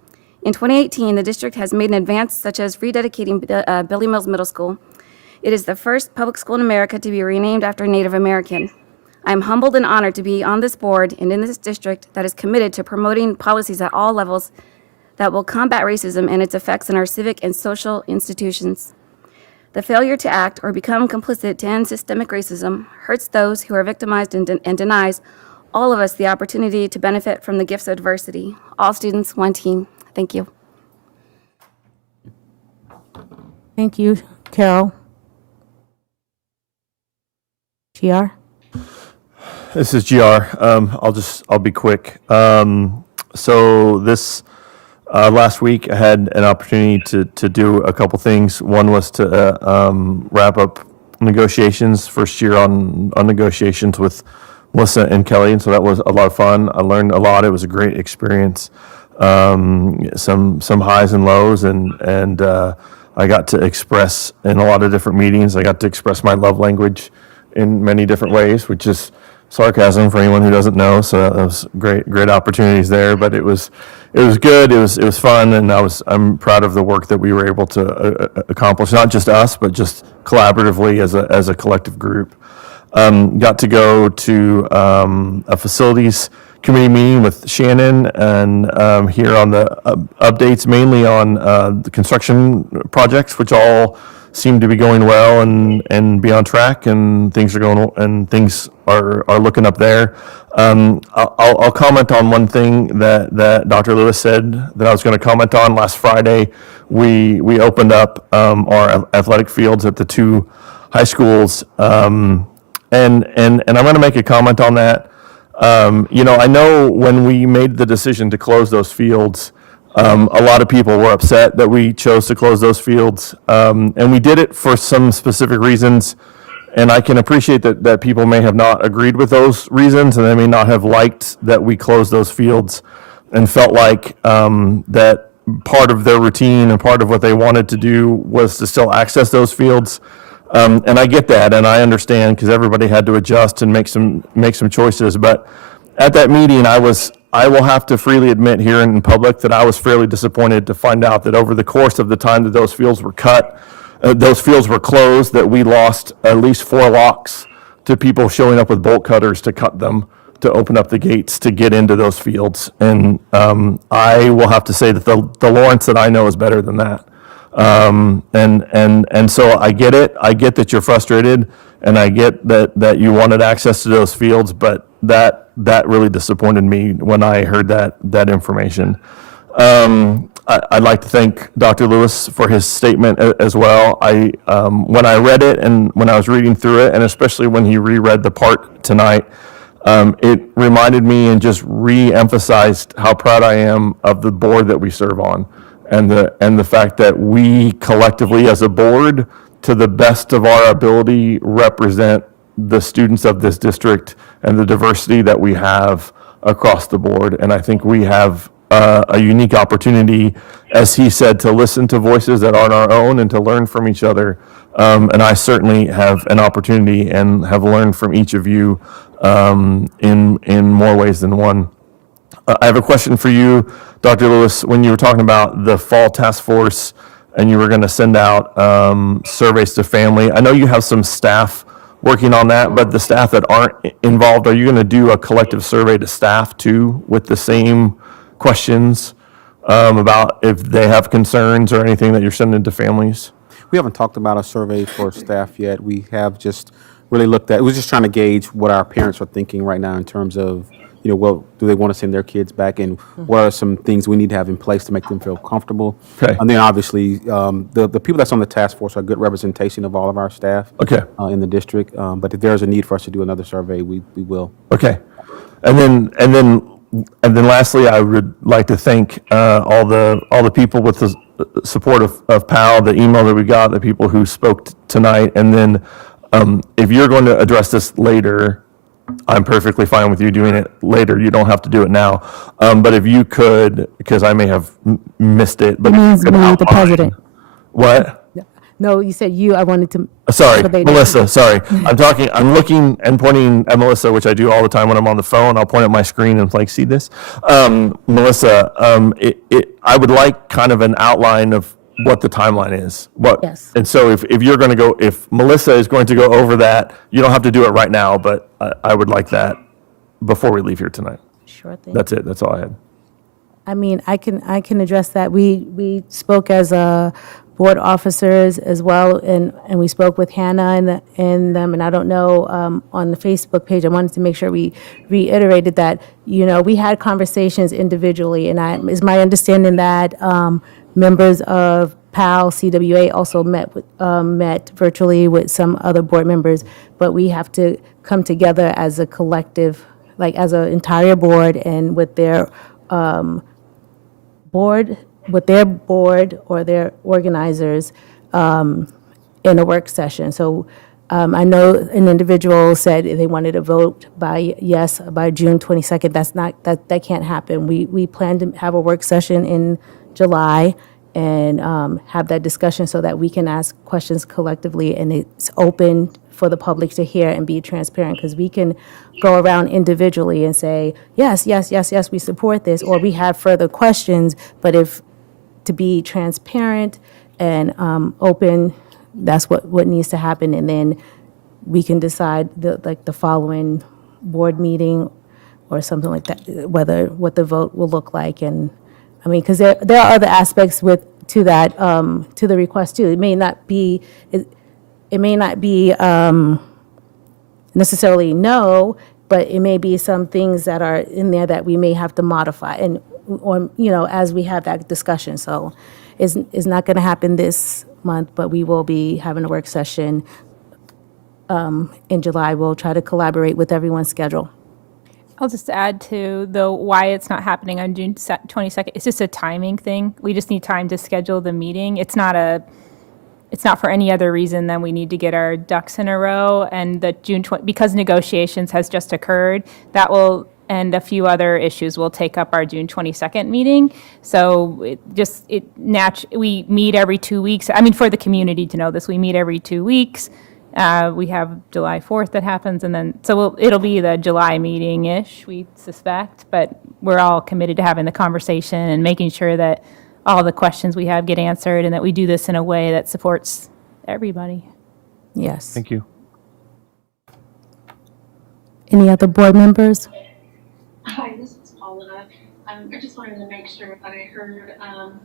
In 2018, the district has made an advance such as rededicating Billy Mills Middle School. It is the first public school in America to be renamed after a Native American. I am humbled and honored to be on this board and in this district that is committed to promoting policies at all levels that will combat racism and its effects in our civic and social institutions. The failure to act or become complicit to end systemic racism hurts those who are victimized and denies all of us the opportunity to benefit from the gifts of diversity. All students, one team. Thank you. Thank you, Carol. GR? This is GR. I'll be quick. So this last week I had an opportunity to do a couple things. One was to wrap up negotiations, first year on negotiations with Melissa and Kelly, and so that was a lot of fun. I learned a lot. It was a great experience. Some highs and lows, and I got to express in a lot of different meetings. I got to express my love language in many different ways, which is sarcasm for anyone who doesn't know. So that was great opportunities there. But it was good. It was fun, and I'm proud of the work that we were able to accomplish. Not just us, but just collaboratively as a collective group. Got to go to a facilities committee meeting with Shannon and hear on the updates, mainly on the construction projects, which all seem to be going well and be on track, and things are looking up there. I'll comment on one thing that Dr. Lewis said that I was going to comment on. Last Friday, we opened up our athletic fields at the two high schools, and I'm going to make a comment on that. I know when we made the decision to close those fields, a lot of people were upset that we chose to close those fields, and we did it for some specific reasons. And I can appreciate that people may have not agreed with those reasons, and they may not have liked that we closed those fields, and felt like that part of their routine and part of what they wanted to do was to still access those fields. And I get that, and I understand, because everybody had to adjust and make some choices. But at that meeting, I will have to freely admit here in public that I was fairly disappointed to find out that over the course of the time that those fields were closed, that we lost at least 4 locks to people showing up with bolt cutters to cut them, to open up the gates to get into those fields. And I will have to say that the Lawrence that I know is better than that. And so I get it. I get that you're frustrated, and I get that you wanted access to those fields, but that really disappointed me when I heard that information. I'd like to thank Dr. Lewis for his statement as well. When I read it and when I was reading through it, and especially when he reread the part tonight, it reminded me and just re-emphasized how proud I am of the board that we serve on. And the fact that we collectively as a board, to the best of our ability, represent the students of this district and the diversity that we have across the board. And I think we have a unique opportunity, as he said, to listen to voices that aren't our own and to learn from each other. And I certainly have an opportunity and have learned from each of you in more ways than one. I have a question for you, Dr. Lewis. When you were talking about the fall task force and you were going to send out surveys to family, I know you have some staff working on that, but the staff that aren't involved, are you going to do a collective survey to staff too with the same questions about if they have concerns or anything that you're sending to families? We haven't talked about a survey for staff yet. We have just really looked at, we're just trying to gauge what our parents are thinking right now in terms of, what do they want to send their kids back, and what are some things we need to have in place to make them feel comfortable. Okay. And then obviously, the people that's on the task force are a good representation of all of our staff. Okay. In the district. But if there's a need for us to do another survey, we will. Okay. And then lastly, I would like to thank all the people with the support of PAL, the email that we got, the people who spoke tonight. And then if you're going to address this later, I'm perfectly fine with you doing it later. You don't have to do it now. But if you could, because I may have missed it. But It means me, the president. What? No, you said you. I wanted to. Sorry, so they know. Melissa, sorry. I'm looking and pointing at Melissa, which I do all the time when I'm on the phone. I'll point at my screen and like, see this? Melissa, I would like kind of an outline of what the timeline is. Yes. And so if you're going to go, if Melissa is going to go over that, you don't have to do it right now, but I would like that before we leave here tonight. Sure thing. That's it. That's all I had. I mean, I can address that. We spoke as board officers as well, and we spoke with Hannah and them. And I don't know on the Facebook page. I wanted to make sure we reiterated that. We had conversations individually, and is my understanding that members of PAL CWA also met virtually with some other board members, but we have to come together as a collective, like as an entire board, and with their board or their organizers in a work session. So I know an individual said they wanted to vote by June 22nd. That can't happen. We plan to have a work session in July and have that discussion so that we can ask questions collectively, and it's open for the public to hear and be transparent, because we can go around individually and say, yes, we support this, or we have further questions, but to be transparent and open, that's what needs to happen, and then we can decide the following board meeting or something like that, what the vote will look like. And I mean, because there are other aspects to the request too. It may not be necessarily no, but it may be some things that are in there that we may have to modify, or as we have that discussion. So it's not going to happen this month, but we will be having a work session in July. We'll try to collaborate with everyone's schedule. I'll just add to why it's not happening on June 22nd. It's just a timing thing. We just need time to schedule the meeting. It's not for any other reason than we need to get our ducks in a row. And because negotiations has just occurred, and a few other issues will take up our June 22nd meeting. So we meet every 2 weeks. I mean, for the community to know this, we meet every 2 weeks. We have July 4th that happens, and then it'll be the July meeting-ish, we suspect, but we're all committed to having the conversation and making sure that all the questions we have get answered, and that we do this in a way that supports everybody. Yes. Thank you. Any other board members? Hi, this is Paula. I just wanted to make sure that I heard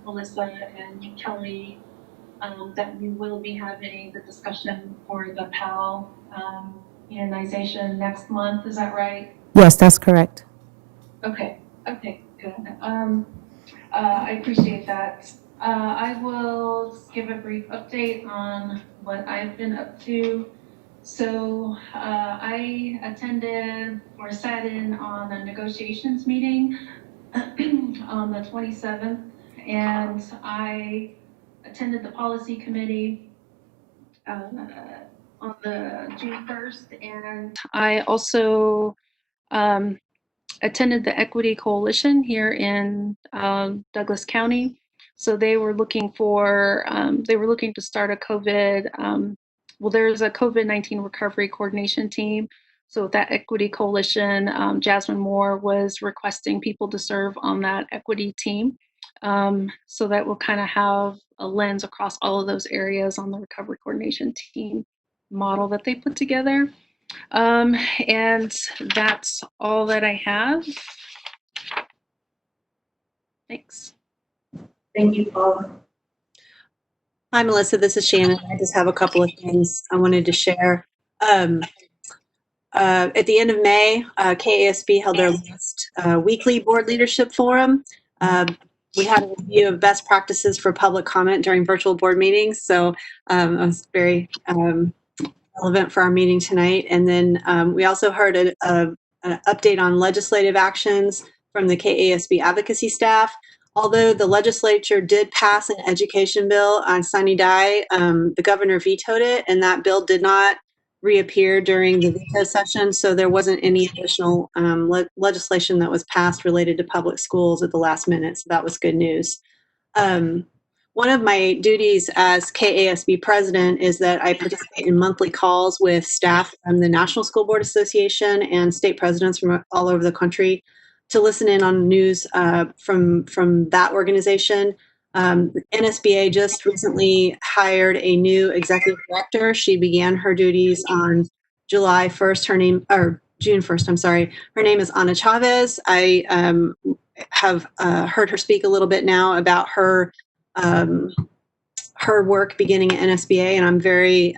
Melissa and Kelly that we will be having the discussion for the PAL unionization next month. Is that right? Yes, that's correct. Okay, good. I appreciate that. I will give a brief update on what I've been up to. So I attended or sat in on a negotiations meeting on the 27th, and I attended the policy committee on the June 1st, and I also attended the Equity Coalition here in Douglas County. So they were looking to start a COVID, there's a COVID-19 recovery coordination team. So with that Equity Coalition, Jasmine Moore was requesting people to serve on that equity team. So that will kind of have a lens across all of those areas on the recovery coordination team model that they put together. And that's all that I have. Thanks. Thank you, Paula. Hi, Melissa. This is Shannon. I just have a couple of things I wanted to share. At the end of May, KASB held their last weekly board leadership forum. We had a review of best practices for public comment during virtual board meetings. So it was very relevant for our meeting tonight. And then we also heard an update on legislative actions from the KASB advocacy staff. Although the legislature did pass an education bill on sine die, the governor vetoed it, and that bill did not reappear during the veto session. So there wasn't any additional legislation that was passed related to public schools at the last minute. So that was good news. one of my duties as KASB president is that I participate in monthly calls with staff from the National School Board Association and state presidents from all over the country to listen in on news from that organization. NSBA just recently hired a new executive director. She began her duties on July 1st. June 1st, I'm sorry. Her name is Ana Chavez. I have heard her speak a little bit now about her work beginning at NSBA, and I'm very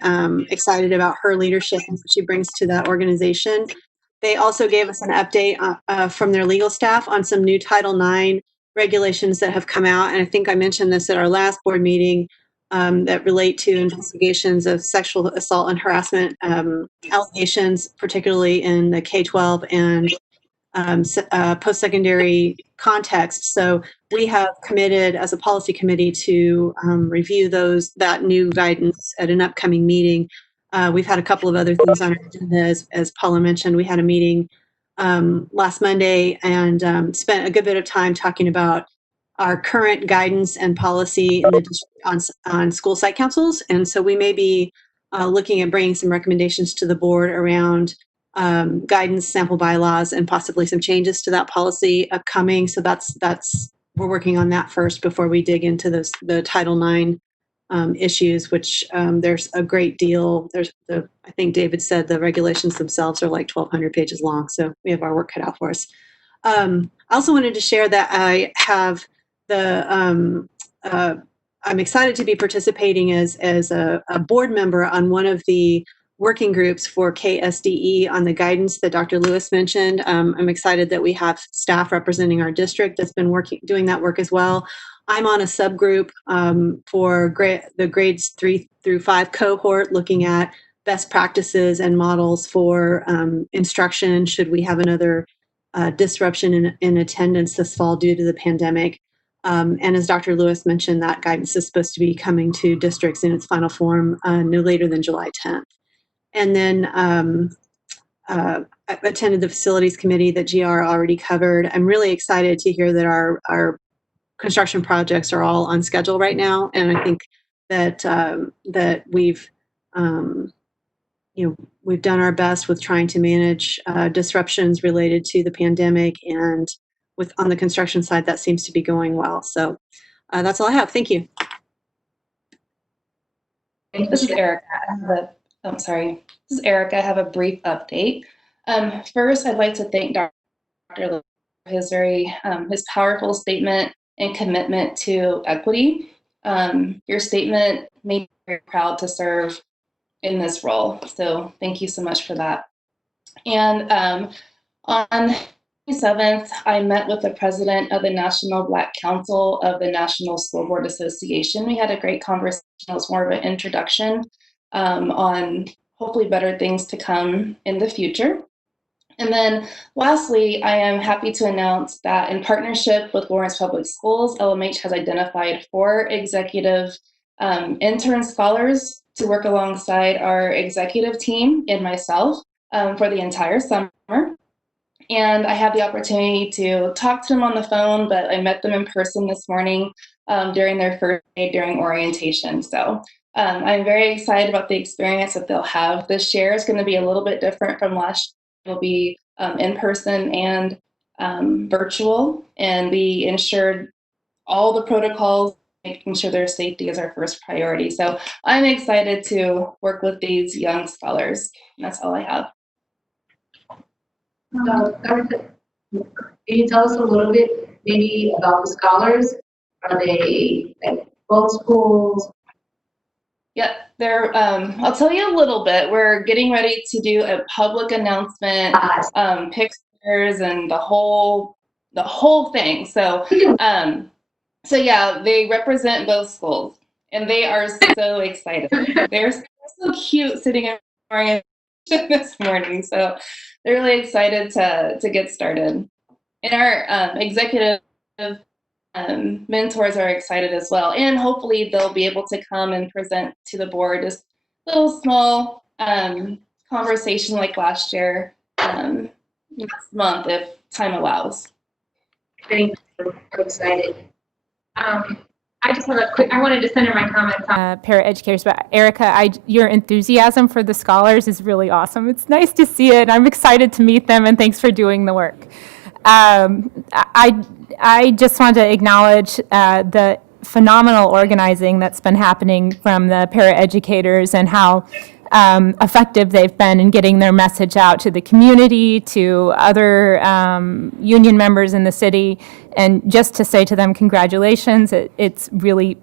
excited about her leadership and what she brings to that organization. They also gave us an update from their legal staff on some new Title IX regulations that have come out, and I think I mentioned this at our last board meeting, that relate to investigations of sexual assault and harassment allegations, particularly in the K-12 and post-secondary context. So we have committed as a policy committee to review that new guidance at an upcoming meeting. We've had a couple of other things on our agenda, as Paula mentioned. We had a meeting last Monday and spent a good bit of time talking about our current guidance and policy in the district on school site councils. And so we may be looking at bringing some recommendations to the board around guidance, sample bylaws, and possibly some changes to that policy upcoming. So we're working on that first before we dig into the Title IX issues, which there's a great deal. I think David said the regulations themselves are like 1,200 pages long, so we have our work cut out for us. I also wanted to share that I have I'm excited to be participating as a board member on one of the working groups for KSDE on the guidance that Dr. Lewis mentioned. I'm excited that we have staff representing our district that's been doing that work as well. I'm on a subgroup for the grades 3 through 5 cohort, looking at best practices and models for instruction should we have another disruption in attendance this fall due to the pandemic. And as Dr. Lewis mentioned, that guidance is supposed to be coming to districts in its final form no later than July 10th. And then I attended the facilities committee that GR already covered. I'm really excited to hear that our construction projects are all on schedule right now. And I think that that we've done our best with trying to manage disruptions related to the pandemic, and on the construction side, that seems to be going well. So that's all I have. Thank you. This is Erica. This is Erica. I have a brief update. First, I'd like to thank Dr. Lewis for his powerful statement and commitment to equity. Your statement made me very proud to serve in this role. So thank you so much for that. And on the 27th, I met with the president of the National Black Council of the National School Board Association. We had a great conversation. It was more of an introduction on hopefully better things to come in the future. And then lastly, I am happy to announce that in partnership with Lawrence Public Schools, LMH has identified 4 executive intern scholars to work alongside our executive team and myself for the entire summer. And I had the opportunity to talk to them on the phone, but I met them in person this morning during their first day during orientation. So I'm very excited about the experience that they'll have. This year is going to be a little bit different from last year. It'll be in person and virtual, and we ensured all the protocols, making sure their safety is our first priority. So I'm excited to work with these young scholars. That's all I have. Can you tell us a little bit maybe about the scholars? Are they at both schools? Yep, I'll tell you a little bit. We're getting ready to do a public announcement, pictures, and the whole thing. So, so yeah, they represent both schools, and they are so excited. They're so cute sitting in orientation this morning. So they're really excited to get started. And our executive mentors are excited as well, and hopefully they'll be able to come and present to the board just a little small conversation like last year next month if time allows. Thank you. I'm excited. I just have a quick, I wanted to center my comments on Paraeducators, but Erica, your enthusiasm for the scholars is really awesome. It's nice to see it. I'm excited to meet them, and thanks for doing the work. I just want to acknowledge the phenomenal organizing that's been happening from the paraeducators and how effective they've been in getting their message out to the community, to other union members in the city, and just to say to them, congratulations. It's really,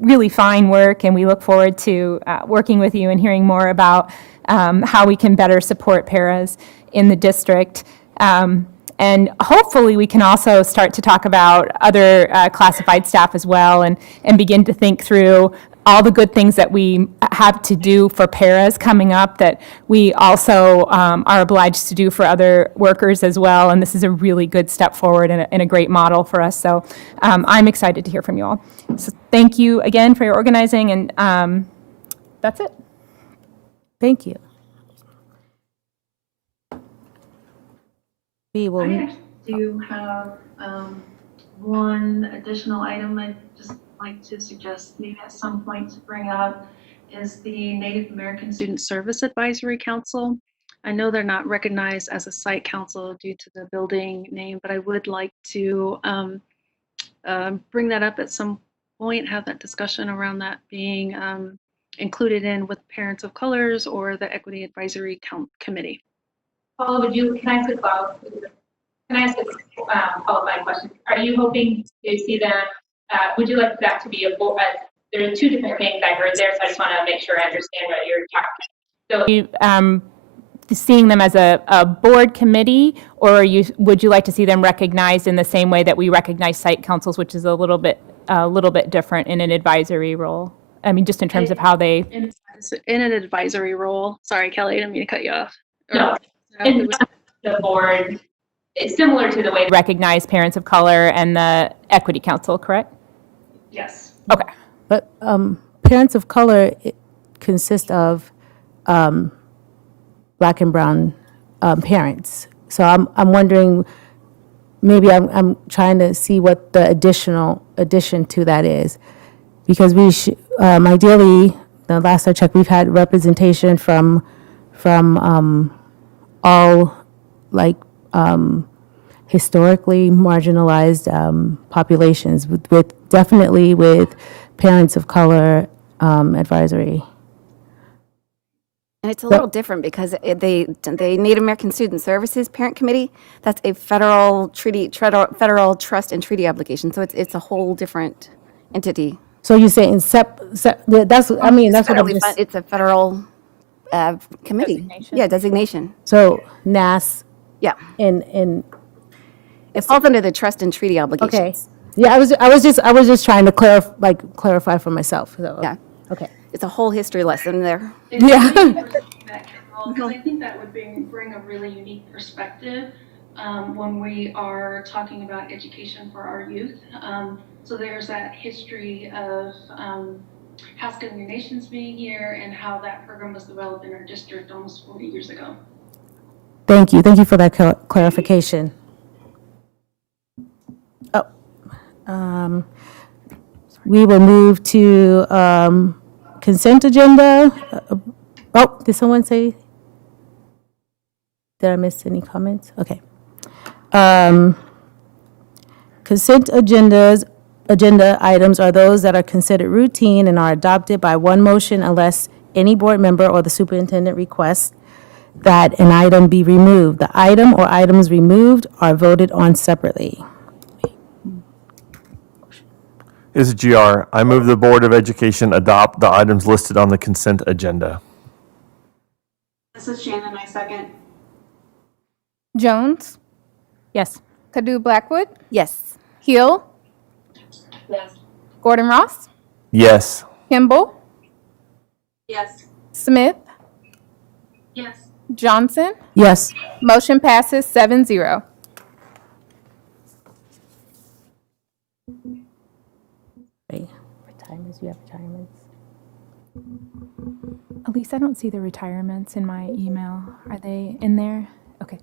really fine work, and we look forward to working with you and hearing more about how we can better support paras in the district. And hopefully we can also start to talk about other classified staff as well, and begin to think through all the good things that we have to do for paras coming up that we also are obliged to do for other workers as well. And this is a really good step forward and a great model for us. So I'm excited to hear from you all. So thank you again for your organizing, and that's it. Thank you. We will. I actually do have one additional item I'd just like to suggest maybe at some point to bring up is the Native American Student Service Advisory Council. I know they're not recognized as a site council due to the building name, but I would like to bring that up at some point, have that discussion around that being included in with Parents of Colors or the Equity Advisory Committee. Paula, can I ask a qualified question? Are you hoping to see them, would you like that to be a board? There are two different things I heard there, so I just want to make sure I understand what you're talking about. So, seeing them as a board committee, or would you like to see them recognized in the same way that we recognize site councils, which is a little bit different in an advisory role? I mean, just in terms of how they... In an advisory role. Sorry, Kelly, I didn't mean to cut you off. No, in the board, it's similar to the way... Recognize Parents of Color and the Equity Council, correct? Yes. Okay. But Parents of Color consist of Black and brown parents. So I'm wondering, maybe I'm trying to see what the addition to that is, because we should ideally, the last I checked, we've had representation from all historically marginalized populations, with definitely with Parents of Color advisory. And it's a little different because the Native American Student Services Parent Committee, that's a federal trust and treaty obligation. So it's a whole different entity. So you're saying that's what I'm just... It's a federal committee. Designation? Yeah, designation. So NAS. Yeah. And It falls under the trust and treaty obligations. okay. Yeah, I was just trying to clarify for myself. So, Yeah. Okay. It's a whole history lesson there. Yeah. Because I think that would bring a really unique perspective when we are talking about education for our youth. So there's that history of Haskell New Nations being here and how that program was developed in our district almost 40 years ago. Thank you for that clarification. We will move to consent agenda. Did someone say? Did I miss any comments? Okay. Consent agenda items are those that are considered routine and are adopted by one motion unless any board member or the superintendent requests that an item be removed. The item or items removed are voted on separately. This is GR. I move the Board of Education adopt the items listed on the consent agenda. This is Shannon, I second. Jones, Yes. Kadu Blackwood, Yes. Hill, Yes. Gordon Ross, Yes. Kimball, Yes. Smith, Yes. Johnson. Yes. Motion passes 7-0. Retirements, you have retirements. Elise, I don't see the retirements in my email. Are they in there? Okay.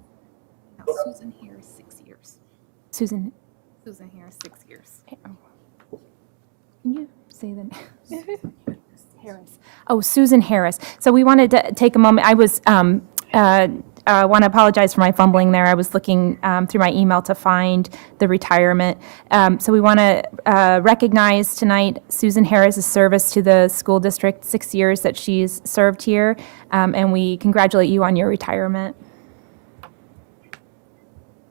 Susan here is 6 years. Susan. Susan here is 6 years. Okay. Can you say the name? Harris. Oh, Susan Harris. So we wanted to take a moment. I want to apologize for my fumbling there. I was looking through my email to find the retirement. So we want to recognize tonight Susan Harris' service to the school district, 6 years that she's served here, and we congratulate you on your retirement.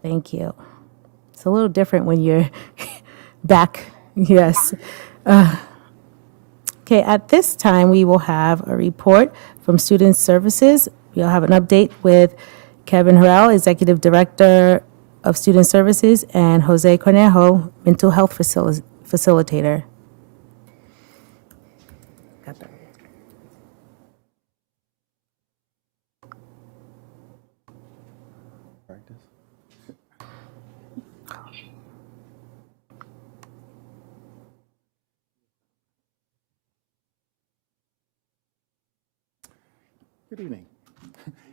Thank you. It's a little different when you're back. Yes. Okay, at this time, we will have a report from Student Services. We'll have an update with Kevin Harrell, Executive Director of Student Services, and Jose Cornejo, Mental Health Facilitator. Got that. Good evening.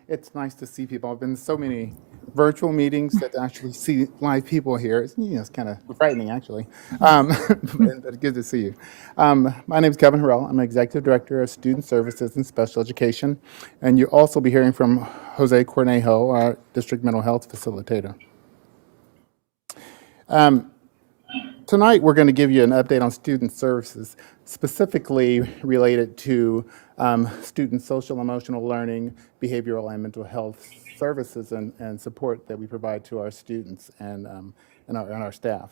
It's nice to see people. I've been to so many virtual meetings that to actually see live people here. It's kind of frightening, actually. But good to see you. My name is Kevin Harrell. I'm Executive Director of Student Services and Special Education. And you'll also be hearing from Jose Cornejo, our District Mental Health Facilitator. Tonight, we're going to give you an update on student services, specifically related to student social emotional learning, behavioral and mental health services and support that we provide to our students and our staff.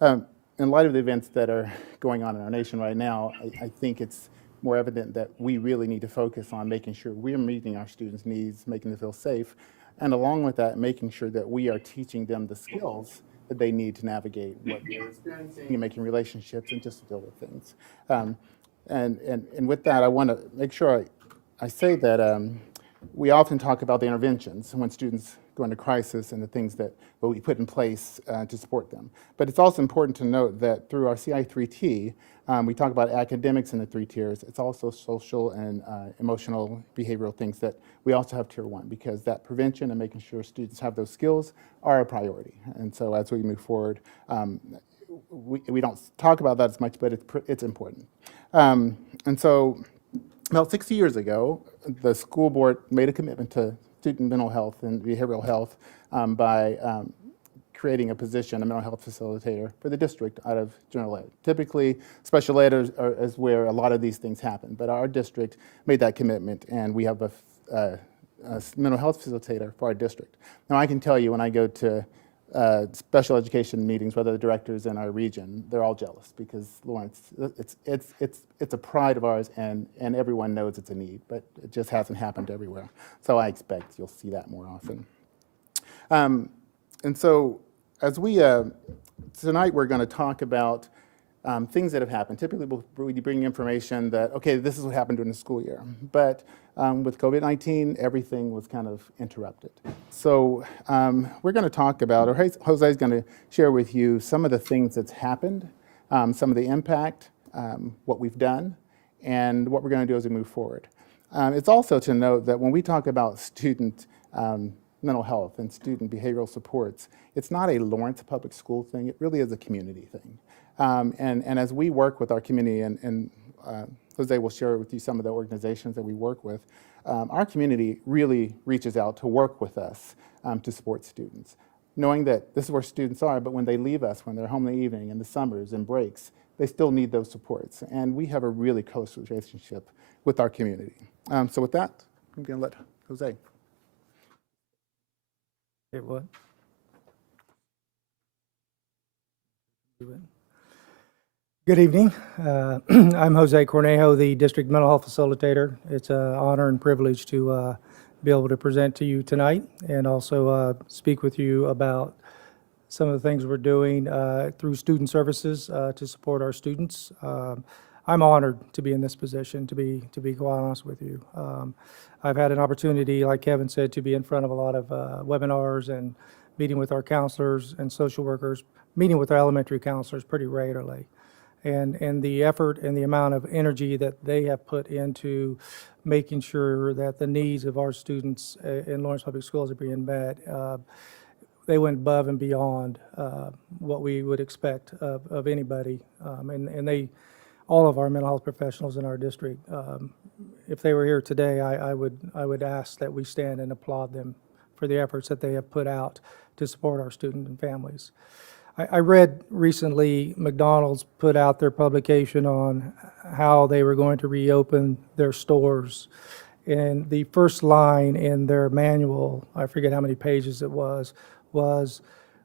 In light of the events that are going on in our nation right now, I think it's more evident that we really need to focus on making sure we're meeting our students' needs, making them feel safe, and along with that, making sure that we are teaching them the skills that they need to navigate what they're experiencing and making relationships and just to deal with things. And with that, I want to make sure I say that we often talk about the interventions when students go into crisis and the things that we put in place to support them. But it's also important to note that through our CI3T, we talk about academics in the 3 tiers. It's also social and emotional behavioral things that we also have tier 1, because that prevention and making sure students have those skills are a priority. And so as we move forward, we don't talk about that as much, but it's important. And so about 60 years ago, the school board made a commitment to student mental health and behavioral health by creating a position, a mental health facilitator for the district out of general ed. Typically, special ed is where a lot of these things happen, but our district made that commitment, and we have a mental health facilitator for our district. Now, I can tell you when I go to special education meetings with other directors in our region, they're all jealous because Lawrence, it's a pride of ours, and everyone knows it's a need, but it just hasn't happened everywhere. So I expect you'll see that more often. And so as we, tonight we're going to talk about things that have happened. Typically we'll bring information that, okay, this is what happened during the school year. But with COVID-19, everything was kind of interrupted. So we're going to talk about, or Jose is going to share with you some of the things that's happened, some of the impact, what we've done, and what we're going to do as we move forward. It's also to note that when we talk about student mental health and student behavioral supports, it's not a Lawrence Public School thing, it really is a community thing. And as we work with our community, and Jose will share with you some of the organizations that we work with, our community really reaches out to work with us to support students, knowing that this is where students are, but when they leave us, when they're home in the evening, in the summers and breaks, they still need those supports. And we have a really close relationship with our community. So with that, I'm going to let Jose. It what? Good evening. I'm Jose Cornejo, the District Mental Health Facilitator. It's an honor and privilege to be able to present to you tonight and also speak with you about some of the things we're doing through student services to support our students. I'm honored to be in this position, to be quite honest with you. I've had an opportunity, like Kevin said, to be in front of a lot of webinars and meeting with our counselors and social workers, meeting with our elementary counselors pretty regularly. And the effort and the amount of energy that they have put into making sure that the needs of our students in Lawrence Public Schools are being met. they went above and beyond what we would expect of anybody. And they, all of our mental health professionals in our district, if they were here today, I would ask that we stand and applaud them for the efforts that they have put out to support our students and families. I read recently McDonald's put out their publication on how they were going to reopen their stores. And the first line in their manual, I forget how many pages it was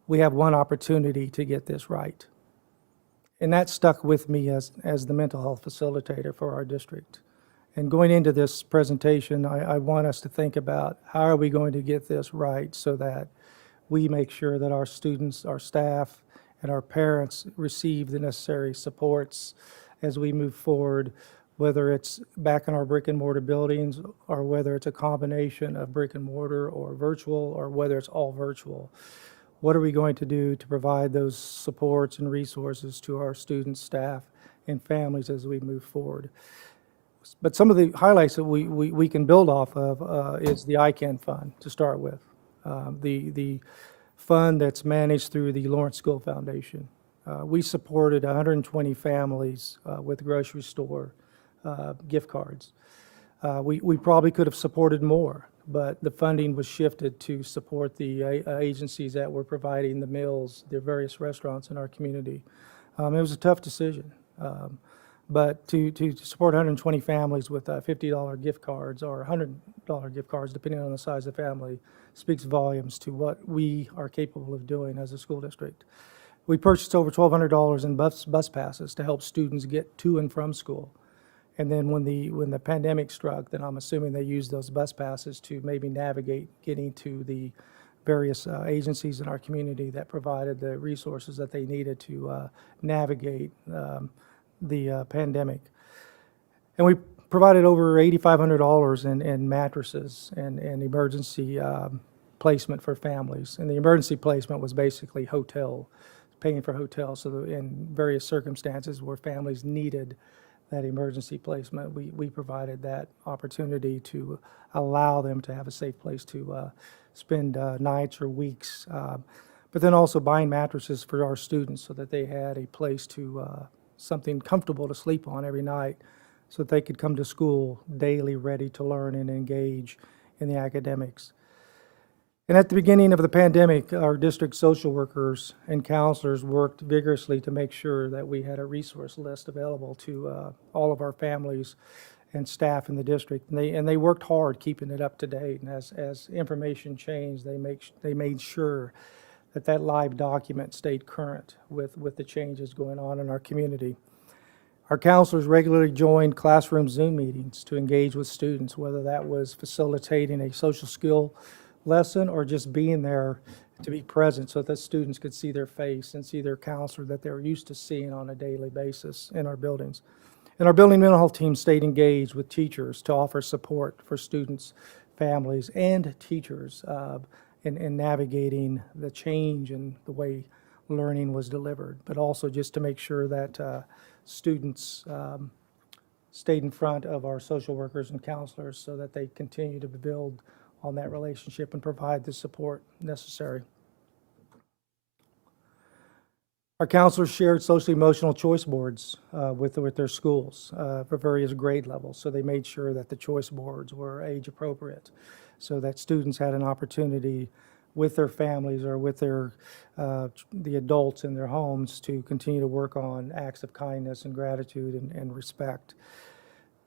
we have one opportunity to get this right. And that stuck with me as the mental health facilitator for our district. And going into this presentation, I want us to think about how are we going to get this right so that we make sure that our students, our staff, and our parents receive the necessary supports as we move forward, whether it's back in our brick and mortar buildings or whether it's a combination of brick and mortar or virtual or whether it's all virtual. What are we going to do to provide those supports and resources to our students, staff, and families as we move forward? But some of the highlights that we can build off of is the ICANN fund to start with. The fund that's managed through the Lawrence School Foundation. We supported 120 families with grocery store gift cards. We probably could have supported more, but the funding was shifted to support the agencies that were providing the meals, the various restaurants in our community. It was a tough decision, but to support 120 families with $50 gift cards or $100 gift cards, depending on the size of the family, speaks volumes to what we are capable of doing as a school district. We purchased over $1,200 in bus passes to help students get to and from school. And then when the pandemic struck, then I'm assuming they used those bus passes to maybe navigate getting to the various agencies in our community that provided the resources that they needed to navigate the pandemic. And we provided over $8,500 in mattresses and emergency placement for families. And the emergency placement was basically paying for hotels. So in various circumstances where families needed that emergency placement, we provided that opportunity to allow them to have a safe place to spend nights or weeks. But then also buying mattresses for our students so that they had a place to, something comfortable to sleep on every night so that they could come to school daily ready to learn and engage in the academics. And at the beginning of the pandemic, our district social workers and counselors worked vigorously to make sure that we had a resource list available to all of our families and staff in the district. And they worked hard keeping it up to date. And as information changed, they made sure that live document stayed current with the changes going on in our community. Our counselors regularly joined classroom Zoom meetings to engage with students, whether that was facilitating a social skill lesson or just being there to be present so that students could see their face and see their counselor that they were used to seeing on a daily basis in our buildings. And our building mental health team stayed engaged with teachers to offer support for students, families, and teachers in navigating the change in the way learning was delivered, but also just to make sure that students stayed in front of our social workers and counselors so that they continue to build on that relationship and provide the support necessary. Our counselors shared social emotional choice boards with their schools for various grade levels. So they made sure that the choice boards were age appropriate so that students had an opportunity with their families or with the adults in their homes to continue to work on acts of kindness and gratitude and respect.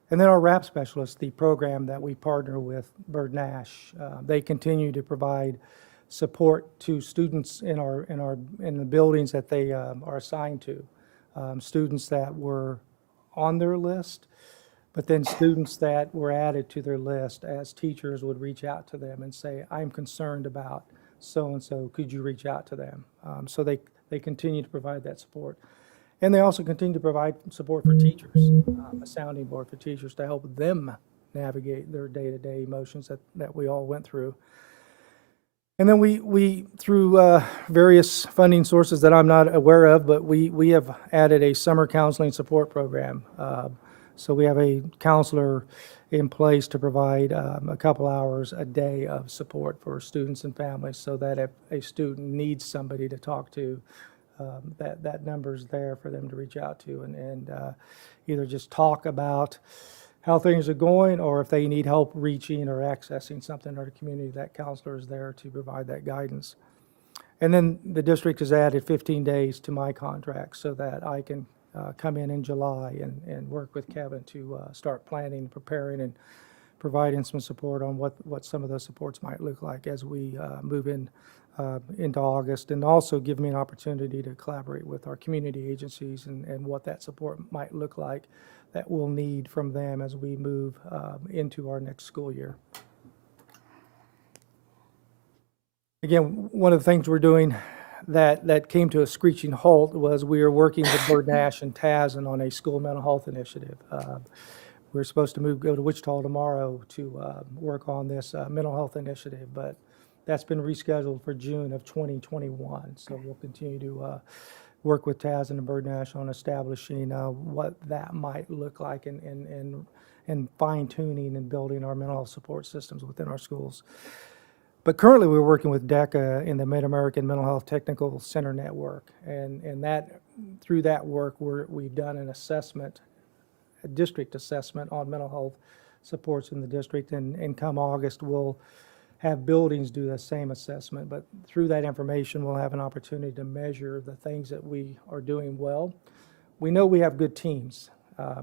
And then our RAP specialists, the program that we partner with Bird Nash, they continue to provide support to students in the buildings that they are assigned to. Students that were on their list, but then students that were added to their list as teachers would reach out to them and say, I'm concerned about so-and-so, could you reach out to them? So they continue to provide that support. And they also continue to provide support for teachers, a sounding board for teachers to help them navigate their day-to-day emotions that we all went through. And then we through various funding sources that I'm not aware of, but we have added a summer counseling support program So we have a counselor in place to provide a couple hours a day of support for students and families, so that if a student needs somebody to talk to, that number's there for them to reach out to and either just talk about how things are going, or if they need help reaching or accessing something in our community, that counselor is there to provide that guidance. And then the district has added 15 days to my contract so that I can come in July and work with Kevin to start planning, preparing, and providing some support on what some of those supports might look like as we move into August, and also give me an opportunity to collaborate with our community agencies and what that support might look like that we'll need from them as we move into our next school year. Again, one of the things we're doing that came to a screeching halt was we are working with Bird Nash and Tasman on a school mental health initiative. We're supposed to go to Wichita tomorrow to work on this mental health initiative, but that's been rescheduled for June of 2021. So we'll continue to work with Taz and Bird Nash on establishing what that might look like and fine-tuning and building our mental health support systems within our schools. But currently we're working with DECA in the Mid-American Mental Health Technical Center Network. And that through that work, we've done an assessment, a district assessment on mental health supports in the district. And come August, we'll have buildings do the same assessment. But through that information, we'll have an opportunity to measure the things that we are doing well. We know we have good teams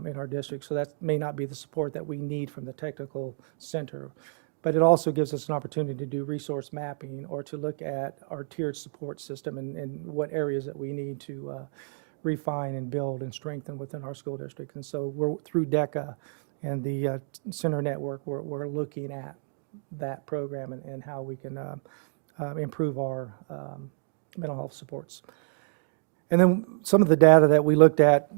in our district, so that may not be the support that we need from the technical center. But it also gives us an opportunity to do resource mapping or to look at our tiered support system and what areas that we need to refine and build and strengthen within our school district. And so we're through DECA and the center network, we're looking at that program and how we can improve our mental health supports. And then some of the data that we looked at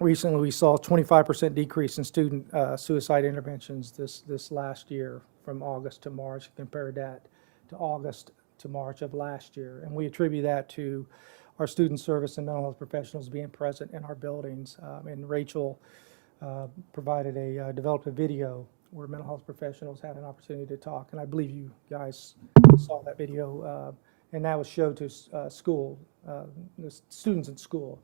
recently, we saw a 25% decrease in student suicide interventions this last year from August to March, compared that to August to March of last year. And we attribute that to our student service and mental health professionals being present in our buildings. And Rachel developed a video where mental health professionals had an opportunity to talk. And I believe you guys saw that video. And that was showed to school, the students in school.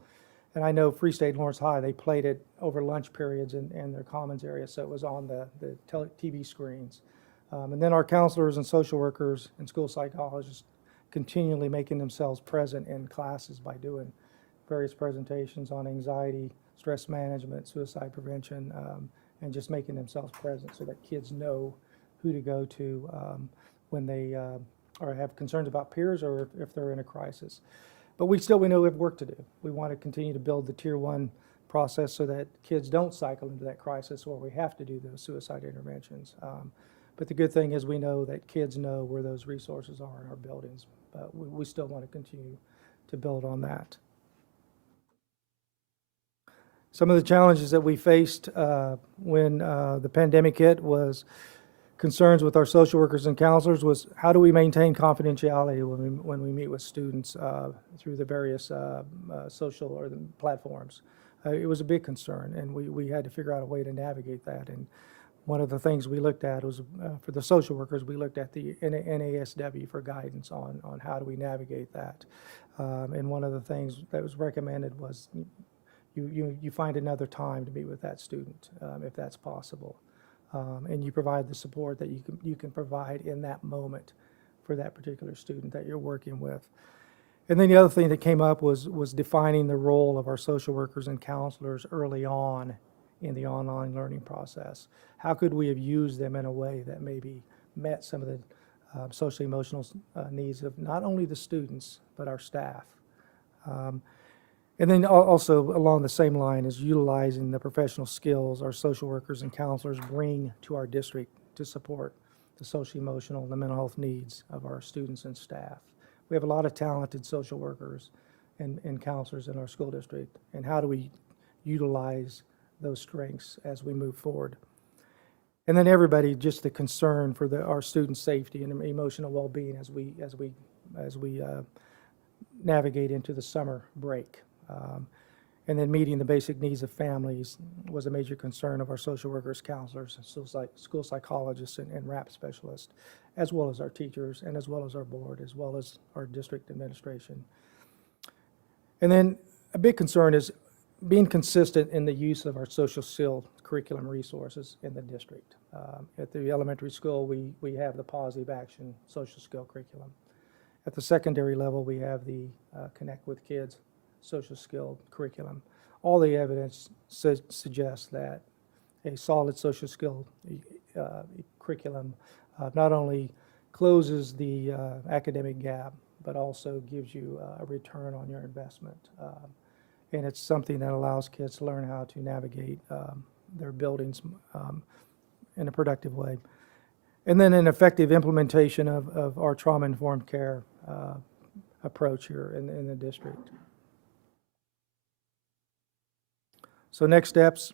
And I know Free State and Lawrence High, they played it over lunch periods in their commons area, so it was on the TV screens. And then our counselors and social workers and school psychologists continually making themselves present in classes by doing various presentations on anxiety, stress management, suicide prevention, and just making themselves present so that kids know who to go to when they or have concerns about peers or if they're in a crisis. But we know we have work to do. We want to continue to build the Tier 1 process so that kids don't cycle into that crisis where we have to do those suicide interventions. But the good thing is we know that kids know where those resources are in our buildings, but we still want to continue to build on that. Some of the challenges that we faced when the pandemic hit was concerns with our social workers and counselors was how do we maintain confidentiality when we meet with students through the various social or the platforms. It was a big concern, and we had to figure out a way to navigate that. And one of the things we looked at was for the social workers, we looked at the NASW for guidance on how do we navigate that. And one of the things that was recommended was you find another time to meet with that student if that's possible. And you provide the support that you can provide in that moment for that particular student that you're working with. And then the other thing that came up was defining the role of our social workers and counselors early on in the online learning process. How could we have used them in a way that maybe met some of the social emotional needs of not only the students, but our staff? And then also along the same line is utilizing the professional skills our social workers and counselors bring to our district to support the social emotional and the mental health needs of our students and staff. We have a lot of talented social workers and counselors in our school district, and how do we utilize those strengths as we move forward? And then everybody, just the concern for our students' safety and emotional well-being as we navigate into the summer break. And then meeting the basic needs of families was a major concern of our social workers, counselors, school psychologists, and RAP specialists, as well as our teachers, and as well as our board, as well as our district administration. And then a big concern is being consistent in the use of our social skill curriculum resources in the district. At the elementary school, we have the positive action social skill curriculum. At the secondary level, we have the Connect with Kids social skill curriculum. All the evidence suggests that a solid social skill curriculum not only closes the academic gap, but also gives you a return on your investment. And it's something that allows kids to learn how to navigate their buildings in a productive way. And then an effective implementation of our trauma-informed care approach here in the district. So next steps,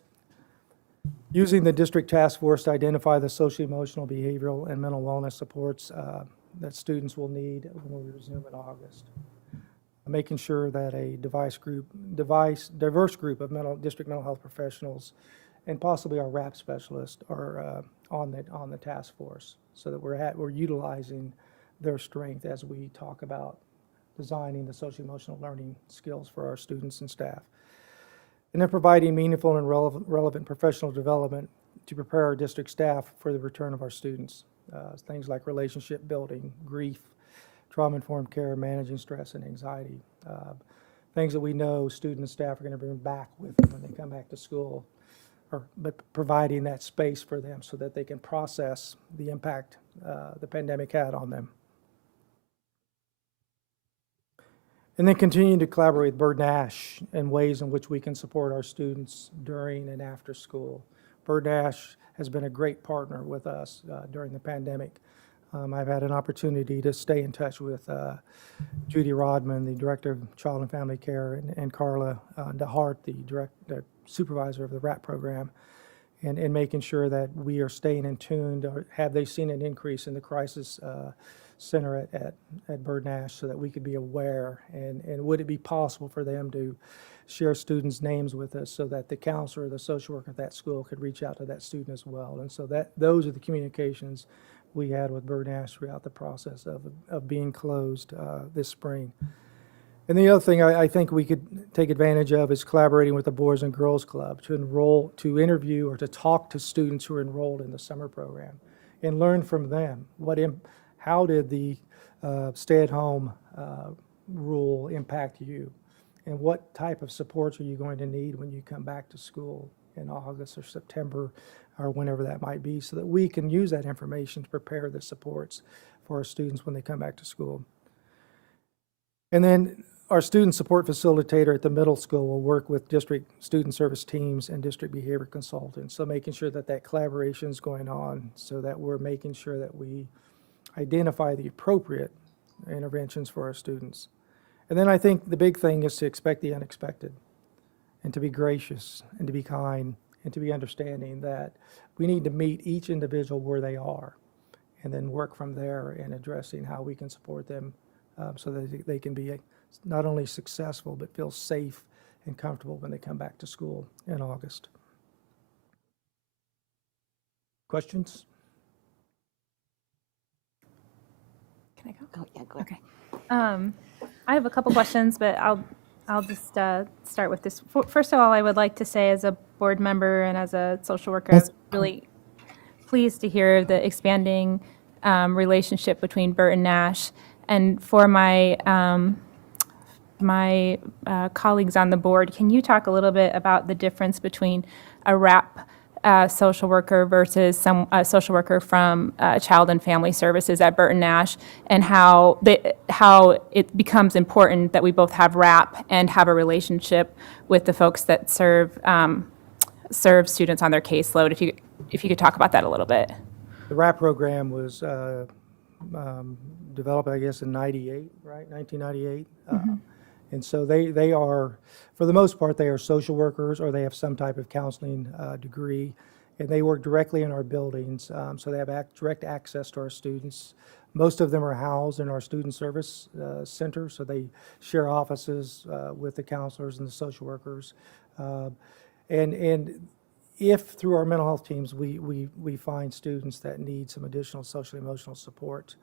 using the district task force to identify the social, emotional, behavioral, and mental wellness supports that students will need when we resume in August. Making sure that a diverse group of district mental health professionals and possibly our RAP specialists are on the task force, so that we're utilizing their strength as we talk about designing the social emotional learning skills for our students and staff. And then providing meaningful and relevant professional development to prepare our district staff for the return of our students. Things like relationship building, grief, trauma-informed care, managing stress and anxiety. Things that we know students and staff are going to bring back with them when they come back to school, but providing that space for them so that they can process the impact the pandemic had on them. And then continuing to collaborate with Bird Nash in ways in which we can support our students during and after school. Bird Nash has been a great partner with us during the pandemic. I've had an opportunity to stay in touch with Judy Rodman, the Director of Child and Family Care, and Carla DeHart, the supervisor of the RAP program, and making sure that we are staying in tune. Have they seen an increase in the crisis center at Bird Nash, so that we could be aware, and would it be possible for them to share students' names with us so that the counselor or the social worker at that school could reach out to that student as well. And so those are the communications we had with Bird Nash throughout the process of being closed this spring. And the other thing I think we could take advantage of is collaborating with the Boys and Girls Club to interview or to talk to students who are enrolled in the summer program and learn from them how did the stay-at-home rule impact you, and what type of supports are you going to need when you come back to school in August or September or whenever that might be, so that we can use that information to prepare the supports for our students when they come back to school. And then our student support facilitator at the middle school will work with district student service teams and district behavior consultants, so making sure that collaboration is going on, so that we're making sure that we identify the appropriate interventions for our students. And then I think the big thing is to expect the unexpected, and to be gracious, and to be kind, and to be understanding that we need to meet each individual where they are, and then work from there in addressing how we can support them so that they can be not only successful, but feel safe and comfortable when they come back to school in August. Questions? Can I go? Oh, yeah, go Okay. I have a couple questions, but I'll just start with this. First of all, I would like to say, as a board member and as a social worker, I'm really pleased to hear the expanding relationship between Burt and Nash. And for my colleagues on the board, can you talk a little bit about the difference between a RAP social worker versus a social worker from Child and Family Services at Burt and Nash, and how it becomes important that we both have RAP and have a relationship with the folks that serve students on their caseload? If you could talk about that a little bit. The RAP program was developed, I guess, in 98, right? 1998. And so they are, for the most part, they are social workers, or they have some type of counseling degree, and they work directly in our buildings. So they have direct access to our students. Most of them are housed in our student service center, so they share offices with the counselors and the social workers. And if through our mental health teams we find students that need some additional social emotional support,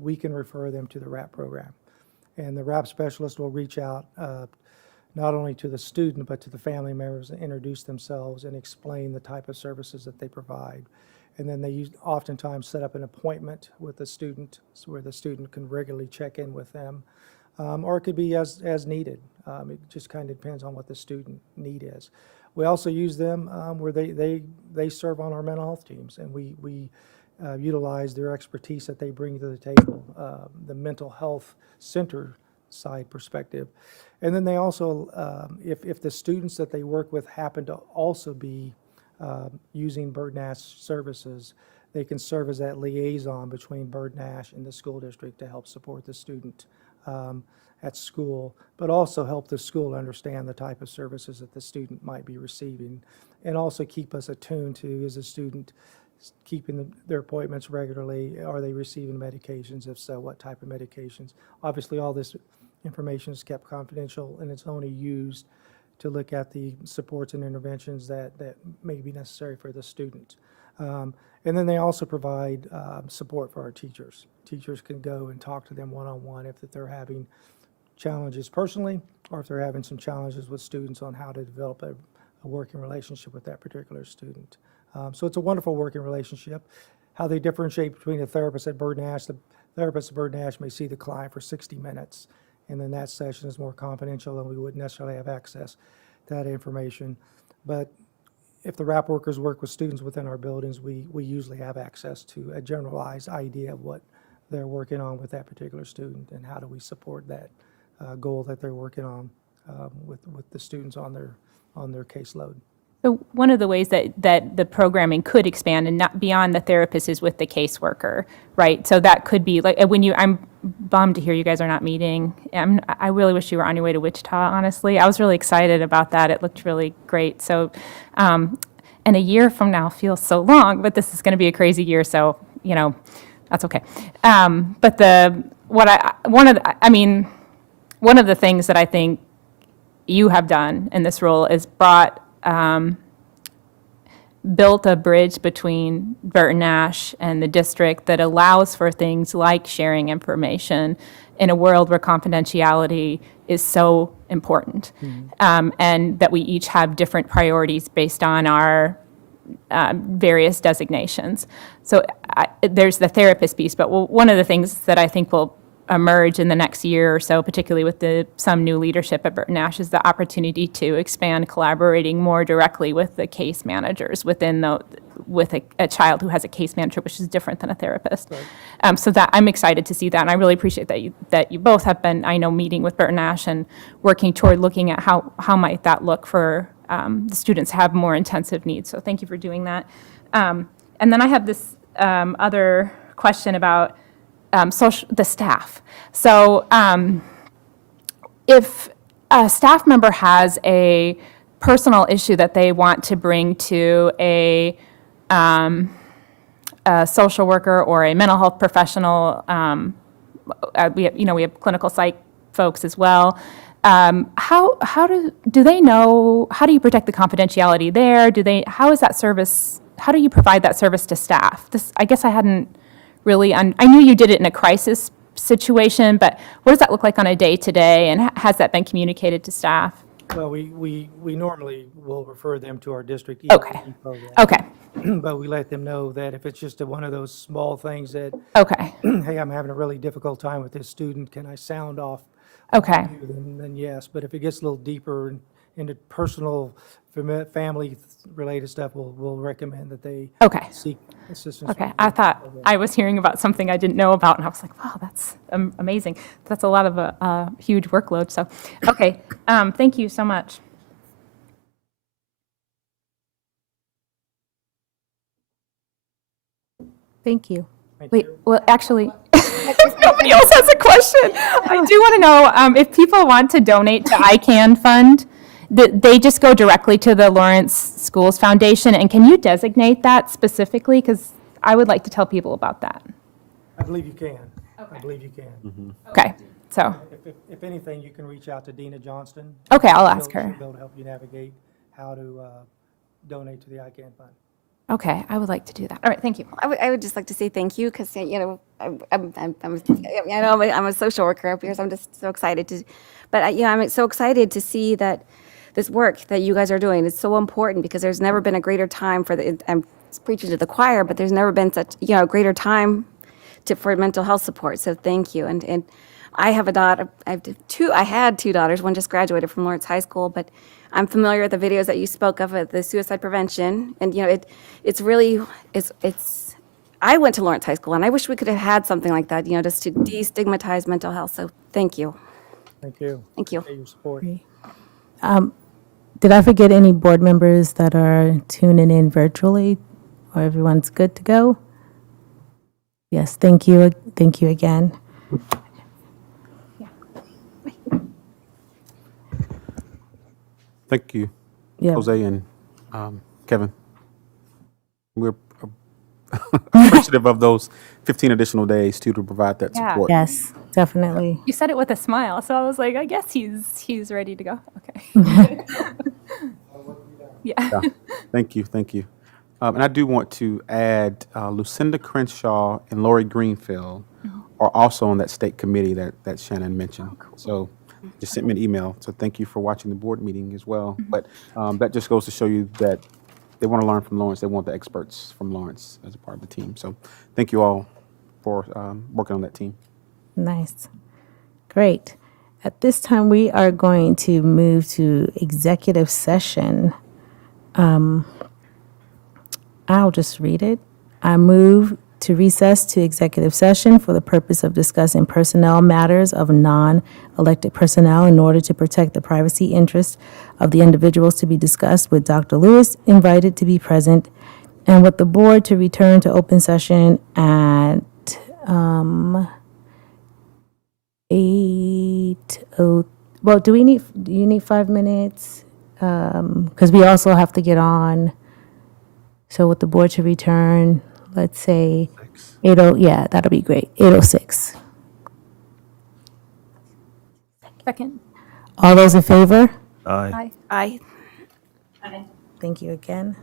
we can refer them to the RAP program. And the RAP specialist will reach out not only to the student but to the family members and introduce themselves and explain the type of services that they provide. And then they oftentimes set up an appointment with the student where the student can regularly check in with them, or it could be as needed. It just kind of depends on what the student need is. We also use them where they serve on our mental health teams, and we utilize their expertise that they bring to the table, the mental health center side perspective. And then they also, if the students that they work with happen to also be using Bird Nash services, they can serve as that liaison between Bird Nash and the school district to help support the student at school, but also help the school understand the type of services that the student might be receiving, and also keep us attuned to, is the student keeping their appointments regularly? Are they receiving medications? If so, what type of medications? Obviously, all this information is kept confidential, and it's only used to look at the supports and interventions that may be necessary for the student. And then they also provide support for our teachers. Teachers can go and talk to them one-on-one if they're having challenges personally, or if they're having some challenges with students on how to develop a working relationship with that particular student. So it's a wonderful working relationship. How they differentiate between a therapist at Bird Nash, the therapist at Bird Nash may see the client for 60 minutes, and then that session is more confidential and we wouldn't necessarily have access to that information. But if the RAP workers work with students within our buildings, we usually have access to a generalized idea of what they're working on with that particular student, and how do we support that goal that they're working on with the students on their caseload. So one of the ways that the programming could expand and not beyond the therapist is with the caseworker, right? So that could be like I'm bummed to hear you guys are not meeting. I really wish you were on your way to Wichita, honestly. I was really excited about that. It looked really great. So, and a year from now feels so long, but this is going to be a crazy year. So, that's okay. But one of the things that I think you have done in this role is built a bridge between Burton Nash and the district that allows for things like sharing information in a world where confidentiality is so important, and that we each have different priorities based on our various designations. So there's the therapist piece, but one of the things that I think will emerge in the next year or so, particularly with some new leadership at Burton Nash, is the opportunity to expand collaborating more directly with the case managers with a child who has a case manager, which is different than a therapist. Right. So that I'm excited to see that, and I really appreciate that you both have been, I know, meeting with Burton Nash and working toward looking at how might that look for the students who have more intensive needs. So thank you for doing that. And then I have this other question about the staff. So if a staff member has a personal issue that they want to bring to a social worker or a mental health professional, we have clinical psych folks as well. How do they know? How do you protect the confidentiality there? How is that service? How do you provide that service to staff? I guess I hadn't really, I knew you did it in a crisis situation, but what does that look like on a day-to-day, and has that been communicated to staff? Well, we normally will refer them to our district Okay. EAP program. Okay. But we let them know that if it's just one of those small things that, Okay. hey, I'm having a really difficult time with this student, can I sound off? Okay. Then yes, but if it gets a little deeper into personal, family-related stuff, we'll recommend that they Okay. seek assistance. Okay, I thought I was hearing about something I didn't know about, and I was like, wow, that's amazing. That's a lot of a huge workload. So, okay, thank you so much. Thank you. Wait, well, actually, nobody else has a question. I do want to know if people want to donate to ICANN Fund, they just go directly to the Lawrence Schools Foundation, and can you designate that specifically? Because I would like to tell people about that. I believe you can. Okay. I believe you can. Okay, so, If anything, you can reach out to Dina Johnston. Okay, I'll ask her. She'll be able to help you navigate how to donate to the ICANN fund. okay, I would like to do that. All right, thank you. I would just like to say thank you because, you know, I know I'm a social worker up here, so I'm just so excited to, but yeah, I'm so excited to see that this work that you guys are doing is so important because there's never been a greater time for I'm preaching to the choir, but there's never been such, you know, greater time for mental health support. So thank you. And I have a daughter, I had two daughters, one just graduated from Lawrence High School, but I'm familiar with the videos that you spoke of the suicide prevention. And, you know, it's really, I went to Lawrence High School and I wish we could have had something like that, you know, just to destigmatize mental health. So thank you. Thank you. Thank you. Appreciate your support. Did I forget any board members that are tuning in virtually? Or everyone's good to go? Yes, thank you. Thank you again. Thank you, Yeah. Jose and Kevin. We're appreciative of those 15 additional days too to provide that Yeah. support. Yes, definitely. You said it with a smile, so I was like, I guess he's ready to go. Okay. Yeah. Yeah. Thank you, thank you. And I do want to add Lucinda Crenshaw and Lori Greenfield are also on that state committee that Shannon mentioned. So just sent me an email. So thank you for watching the board meeting as well. But that just goes to show you that they want to learn from Lawrence. They want the experts from Lawrence as a part of the team. So thank you all for working on that team. Nice. Great. At this time, we are going to move to executive session. I'll just read it. I move to recess to executive session for the purpose of discussing personnel matters of non-elected personnel in order to protect the privacy interests of the individuals to be discussed with Dr. Lewis invited to be present and with the board to return to open session at 8:00. Well, do you need 5 minutes? Because we also have to get on. So with the board to return, let's say 8:00, yeah, that'll be great. 8:06. Second. All those in favor? Aye. Aye. Thank you again.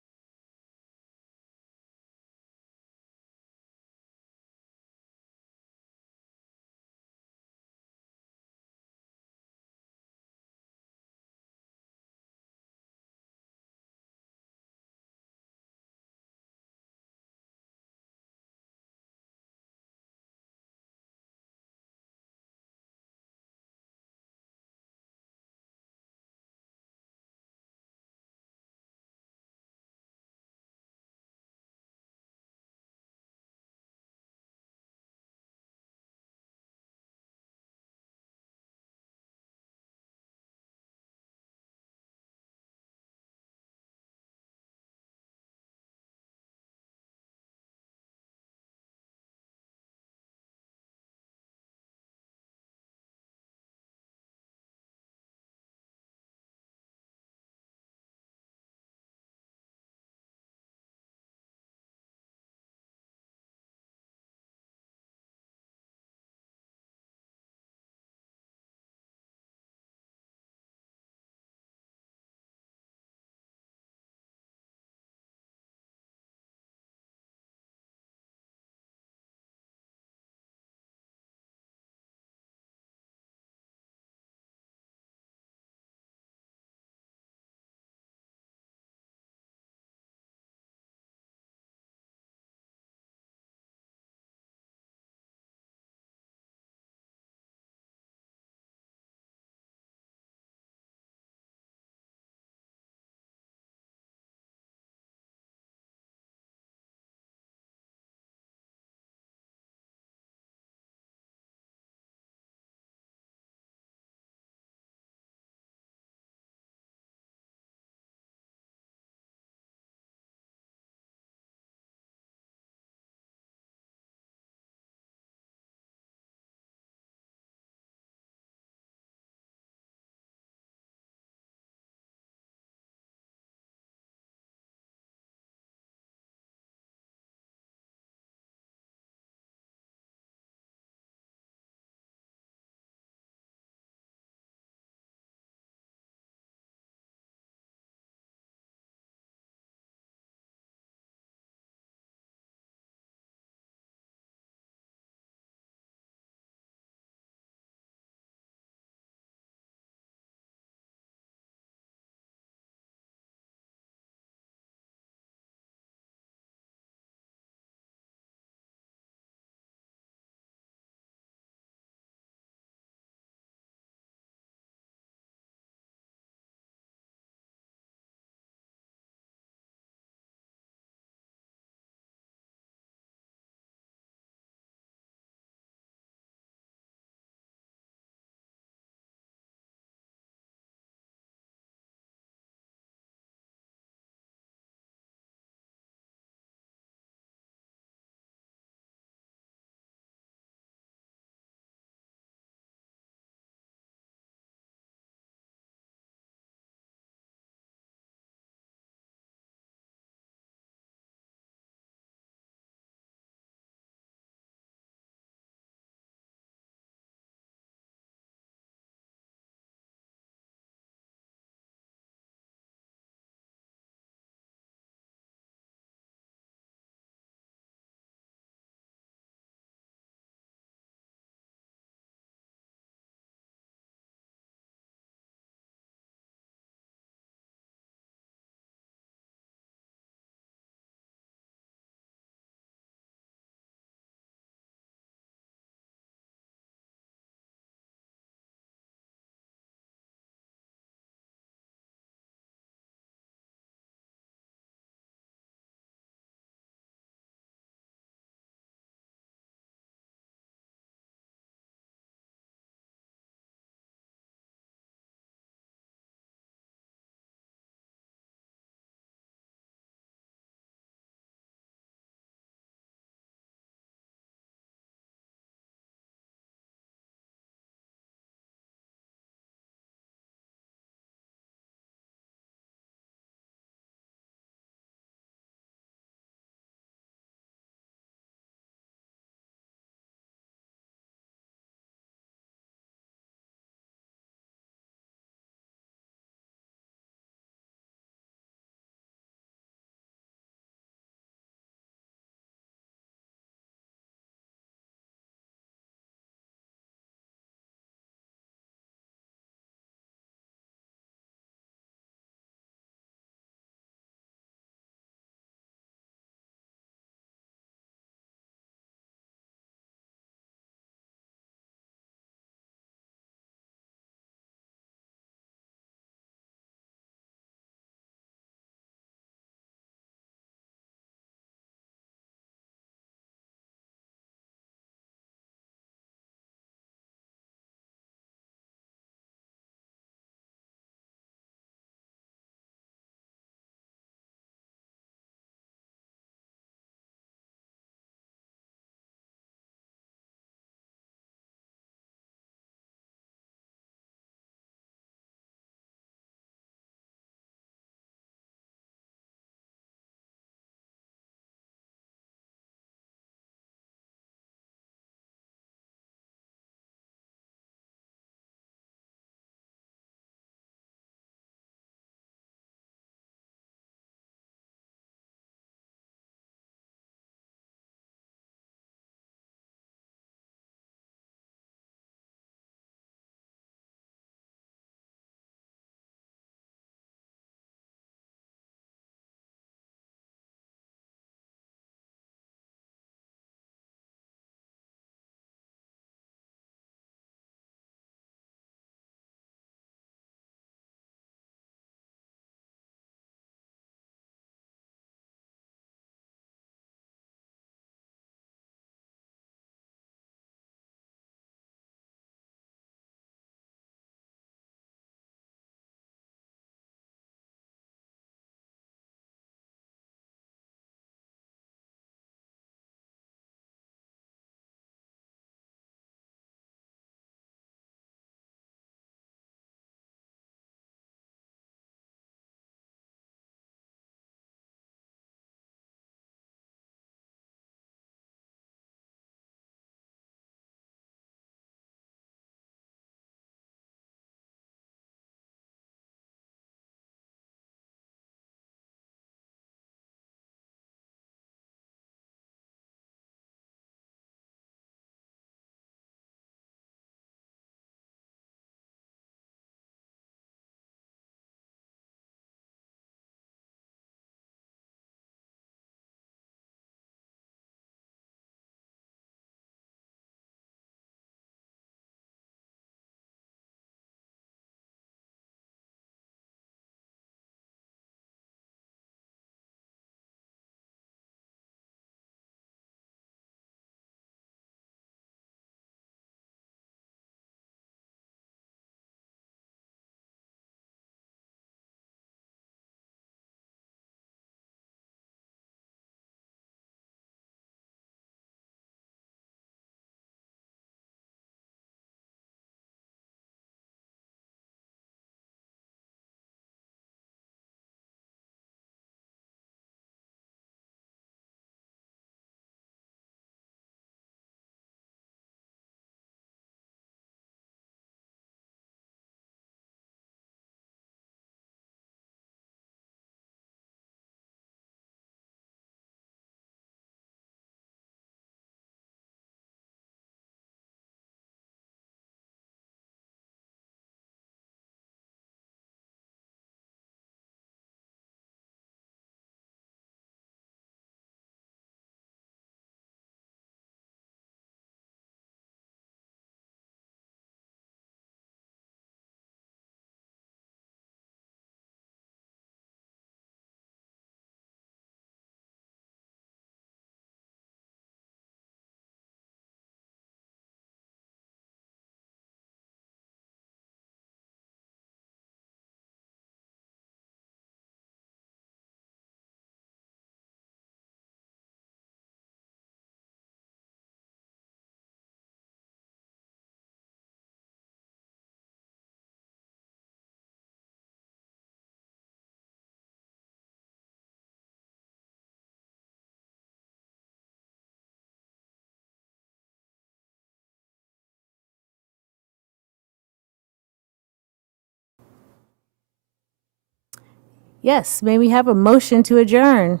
Yes, may we have a motion to adjourn?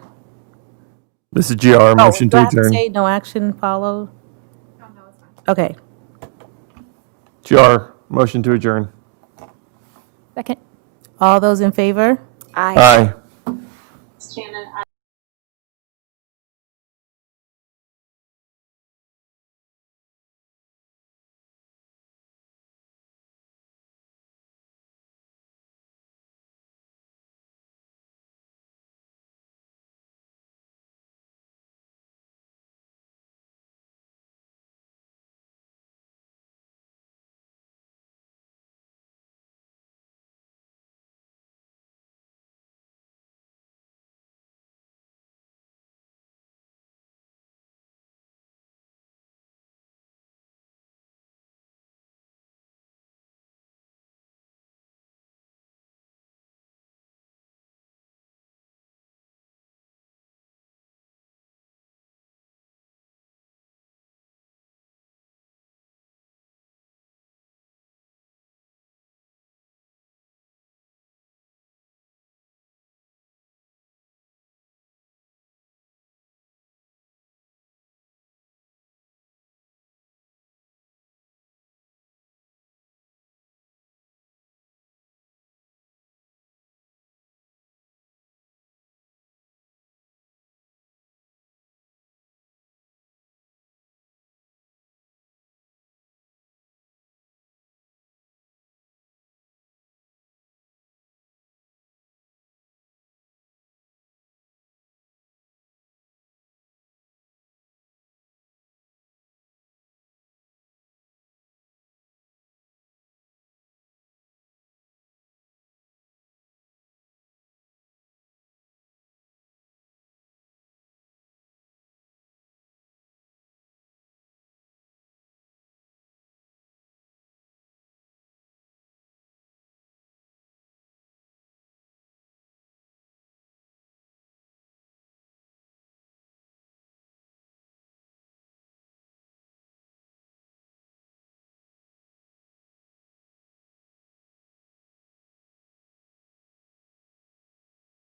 This is GR, motion Do I to have to adjourn. say no action followed? Okay. GR, motion to adjourn. Second. All those in favor? Aye. Aye. Shannon,